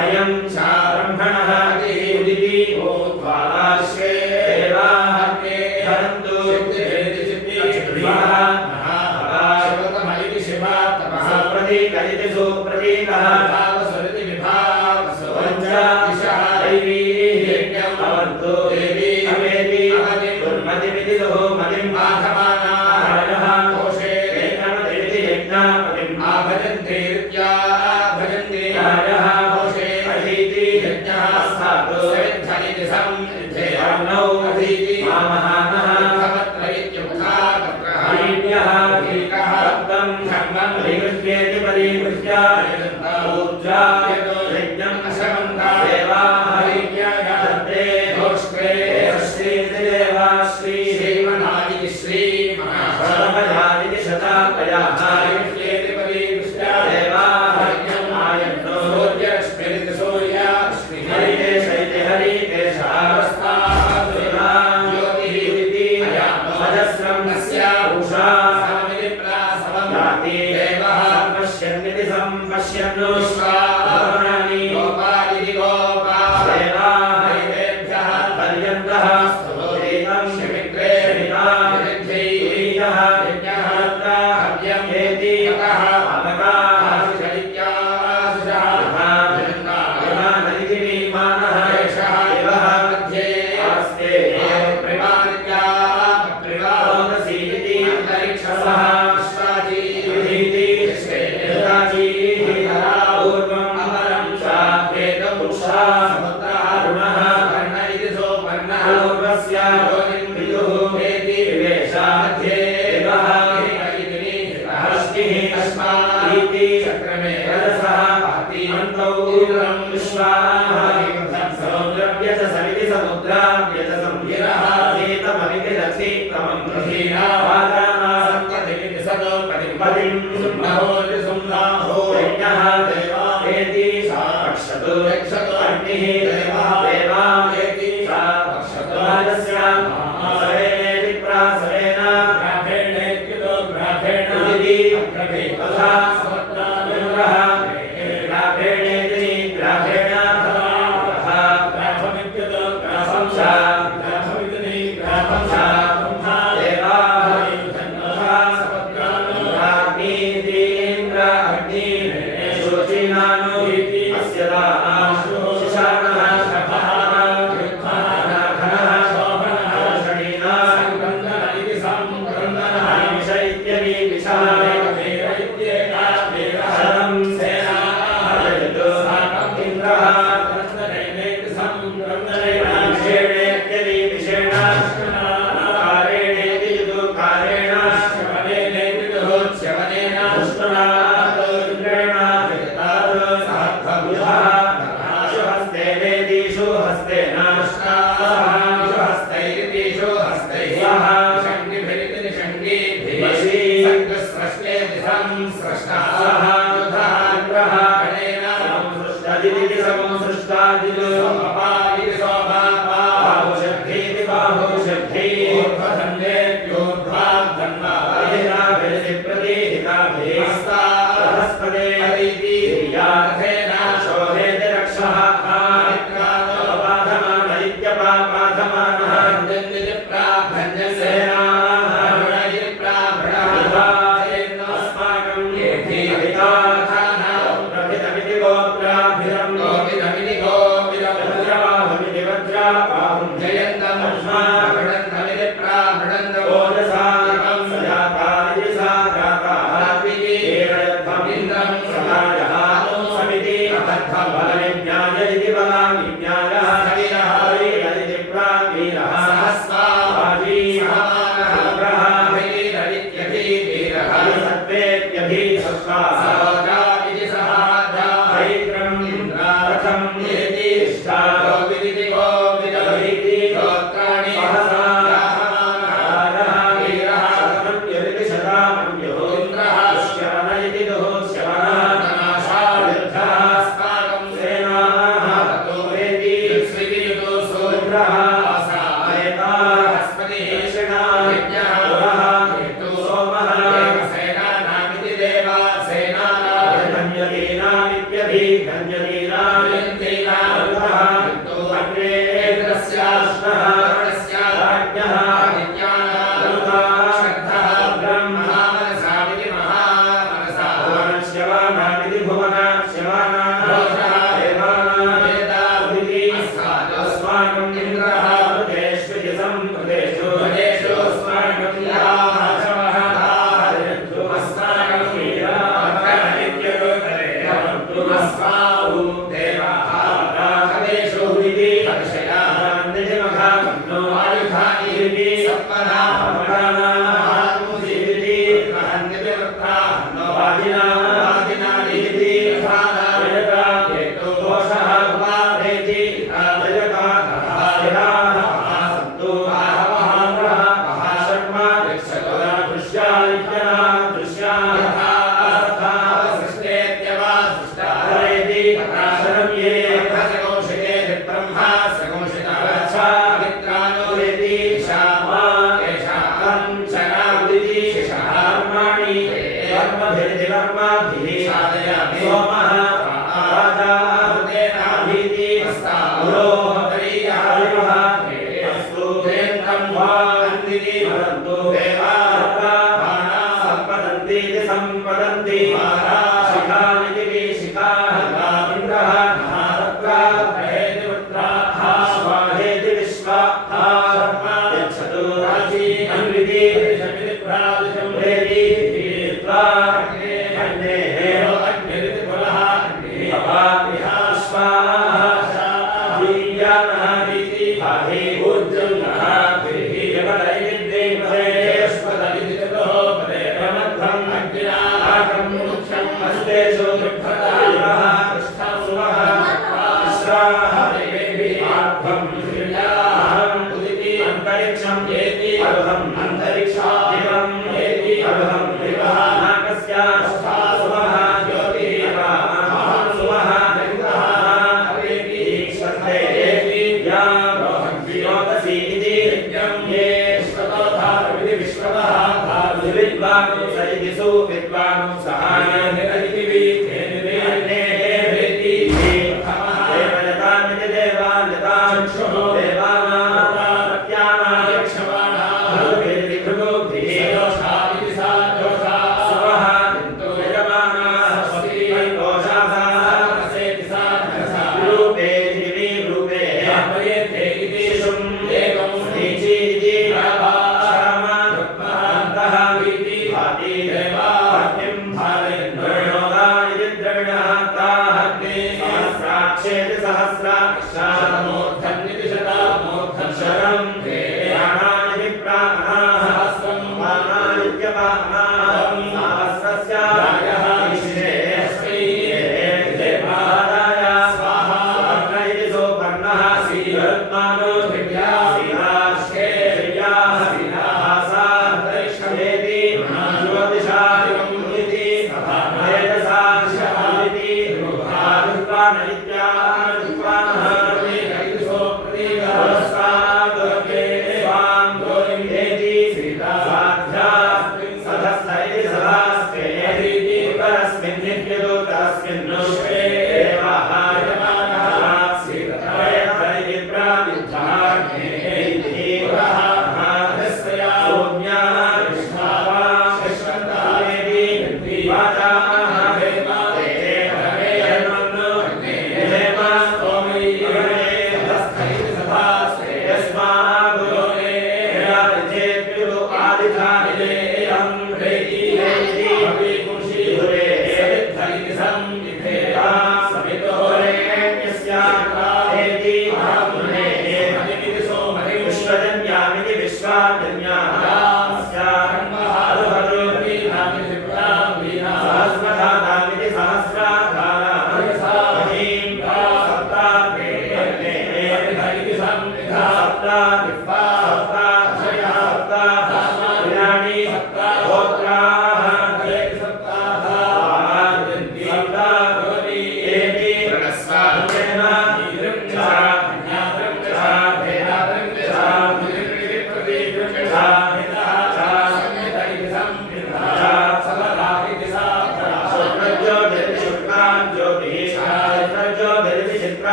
अयं ब्रह्मणः उदिति भूत्वाश्वे देवाः धरन्तु सुप्रतीकरिति सुप्रतीकः अवन्तु अवेति दुर्मतिमिति दुर्मतिं बाधमानाः कोशे एकमतिमिति यज्ञापतिम् भजन्ते राजः कोशे अधीति यज्ञः स्थातु सविद्धनिति समिद्धे अर्णौ अधीति मामहानः भवत्रयित्युक्ताकत्रः वीर्यः वीरः रक्तं धर्मं परिगृह्येति परिगृह्य ऊर्जा यज्ञम् अशमन्ता देवाः वीर्याय दत्ते दोष्ट्रे श्रीति देवा श्री श्रीमनादिति श्री व्यजसमिति समुद्राव्यजसं गिरः सीतममिति रथीतमं गृहीणा वाजाना सन्ततिमिति सदो पतिं सुम्नहोति सुम्नाहो यज्ञः देवा एति सा रक्षतु रक्षतु अग्निः देवः देवा एति सा रक्षतु राजस्यां सवेनेति प्रासवेन ग्राभेणेत्युतो ग्राभेण इति अग्रभे तथा समुद्रामिन्द्रः ग्राभेणेति ग्राभेण तथा ग्राभमित्युतो ग्राभं सा ग्राभमिति ग्राभं सा ब्रह्मा देवा तथा समुद्रामिन्द्राग्नीन्द्र अग्नि शुचिनानो इति अस्य दाः शिशानः शभः Amen. अरुहं अहं उदिति अंतरिक्षं येति अरुहं अंतरिक्षा दिवं येति अरुहं दिवः नाकस्य सुवः ज्योतिः सुवः जगतः अवेति ईक्षते येति या विनोदसी इति यज्ञं ये विश्वतोधा विश्वतः विद्वानु सयिसु विद्वानु सहाय निरदिति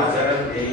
आचरन्ति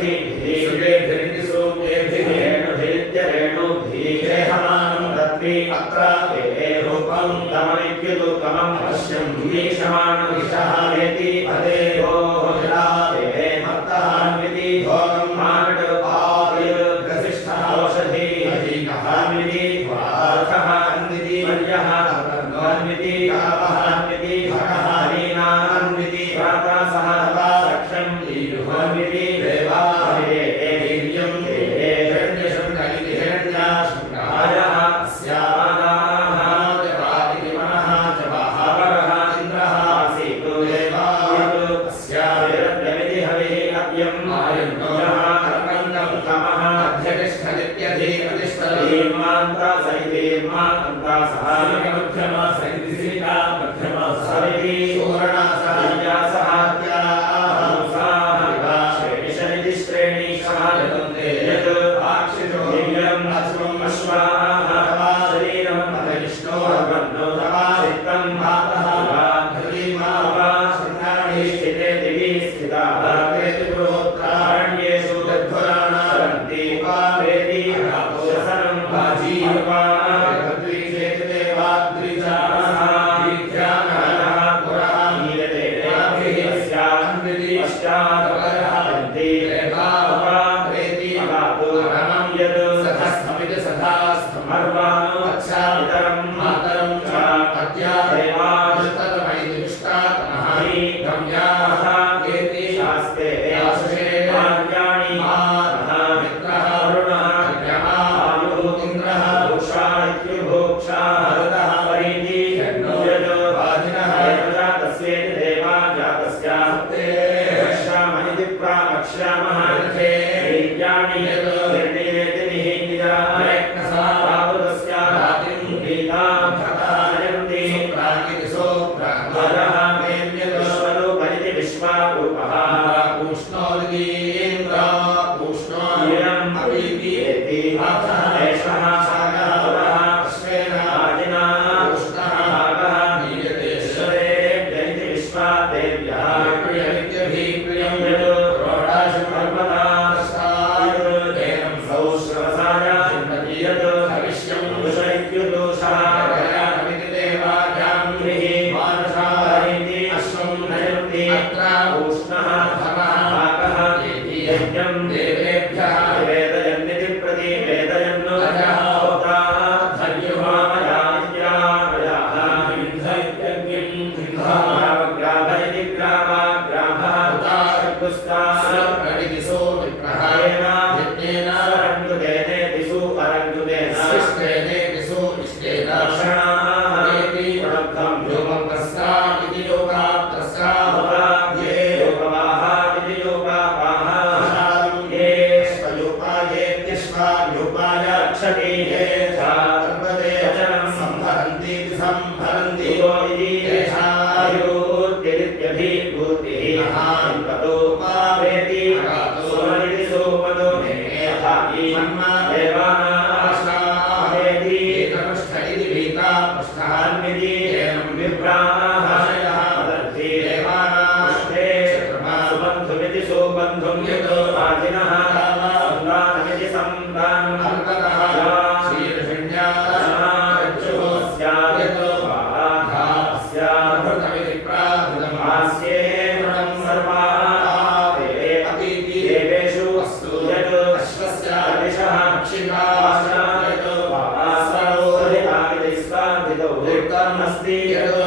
सखीभिः सुतेभिरिति सूक्तेभिः रेणुभिरित्यरेणुभिः गेहमानं रत्वी अत्र ते रूपं तमविद्युदुत्तमम् अवश्यं भीषमाणविषः वेति पदेभोः जला ते मत्तहान्विति भोगं मानटपादिर्ग्रसिष्ठः औषधी अधिकहान्विति वार्थः अन्विति मर्यः अन्विति गावहान्विति भगः हरीनान्विति प्रातः सह सख्यं ईरुहान्विति देवा वीर्यं हिरण्यशृङ्गलिति हिरण्याशृङ्गायः स्यादाः जवादिति मनः जवाः वरः इन्द्रः आसीत् देवा अस्याविरद्यमिति हविः अद्यम् आयुर्नोयः कर्मण्डं तमः अध्यतिष्ठदित्यधिष्ठतीर्मान्ता सहितीर्मा अन्ता सह मध्यमा सहितिसिका मध्यमा सहिति सुवर्णा सहित्या सहात्याः श्रेणिशनिति श्रेणी समाजन्ते यत् आक्षिषो दिव्यम् अश्वम् अश्वाः शरीरम् अधविष्णोर्वन्नो तवा चित्तं भातः धरीमा वा शृङ्गाणि स्थिते दिवि स्थिताः तेति पुरोत्रारण्येषु तद्भुराणा सन्ति उपावेति शसनं भाजी द्विजेति देवाद्विजाः दीर्घ्यानः पुरः मीयते देवाभिः अस्यान्विति पश्चादवरः हन्ति रेखावेति अगातुरमं यत् सधस्थमिति सधास्थमर्वाणो अच्छामितरं मातरं च अद्या देवादृततमैति दुष्टातमः गम्याः एति शास्ते आशुषे कार्याणि मानः मित्रः वरुणः यमः आयुः इन्द्रः भूषा इत्युभोक्षा हरतः परीति यद् वाजिनः जातस्येति देवा जातस्याः ते वक्ष्यामहिति प्रावक्ष्यामः रथे वीर्याणि यत् निर्णीयेति निहीनिजायज्ञसा रावतस्या रातिं गीतां भक्तः नयन्ति सुप्रागिति सोप्रागः मेन्यदश्वरूपनिति विश्वारूपः पूष्णोदितीन्द्र पूष्णोयम् अपीति एति अर्थः एषः सागः पुरः अश्वेन आजिना पूष्णः भागः मीयते श्वरेभ्यैति विश्वादेव्यः प्रियमित्यभिप्रियं यत् रोडाशं पर्वतास्तात् एनं सौश्रवसाय यत् भविष्यं दुषैत्युदोषः गयानमिति देवाजां गृहे मानसारीति अश्वं नयन्ति अत्र पूष्णः धमः भागः एति यज्ञं देवेभ्यः वेदयन्निति प्रतिवेदयन् अजः होताः धर्युभामयामित्यामयाः विन्धयत्यग्निं विन्धाग्राभयति ग्रामाग्राभः हुताशक्तुस्ताः सो विप्रहारेण यज्ञेन अरङ्गुदेनेति सु अरङ्गुदेन शिष्टेनेति सु इष्टेन क्षणाः एति प्रणक्तं योगं तस्याम् इति योगाप्तस्या ये योगवाः इति योगावाः ये स्वयोपायेत्यश्वायोपाय क्षति ये च तर्पते वचनं संहरन्ति संहरन्ति यो इति येषायुर्तिरित्यभिभूतिः महान्ततोपावेति सोमनिति सोमदो यथा देवानाश्राहेति एकपृष्ठ इति भीता पृष्ठान्विति एनं विप्राः वदन्ति देवानाश्रे सुबन्धुमिति सुबन्धुं यत् वाजिनः सन्दानमिति सन्दानम् अर्कतः शीर्षण्याः स्यात् वाघा स्याभृतमिति प्राभृतम् आस्ये तृणं सर्वाः अपीति देवेषु वस्तु यत् अश्वस्य दिशः क्षिपाशा यत् वासरो हरितामिति स्वान्तितो उक्तम् अस्ति यत्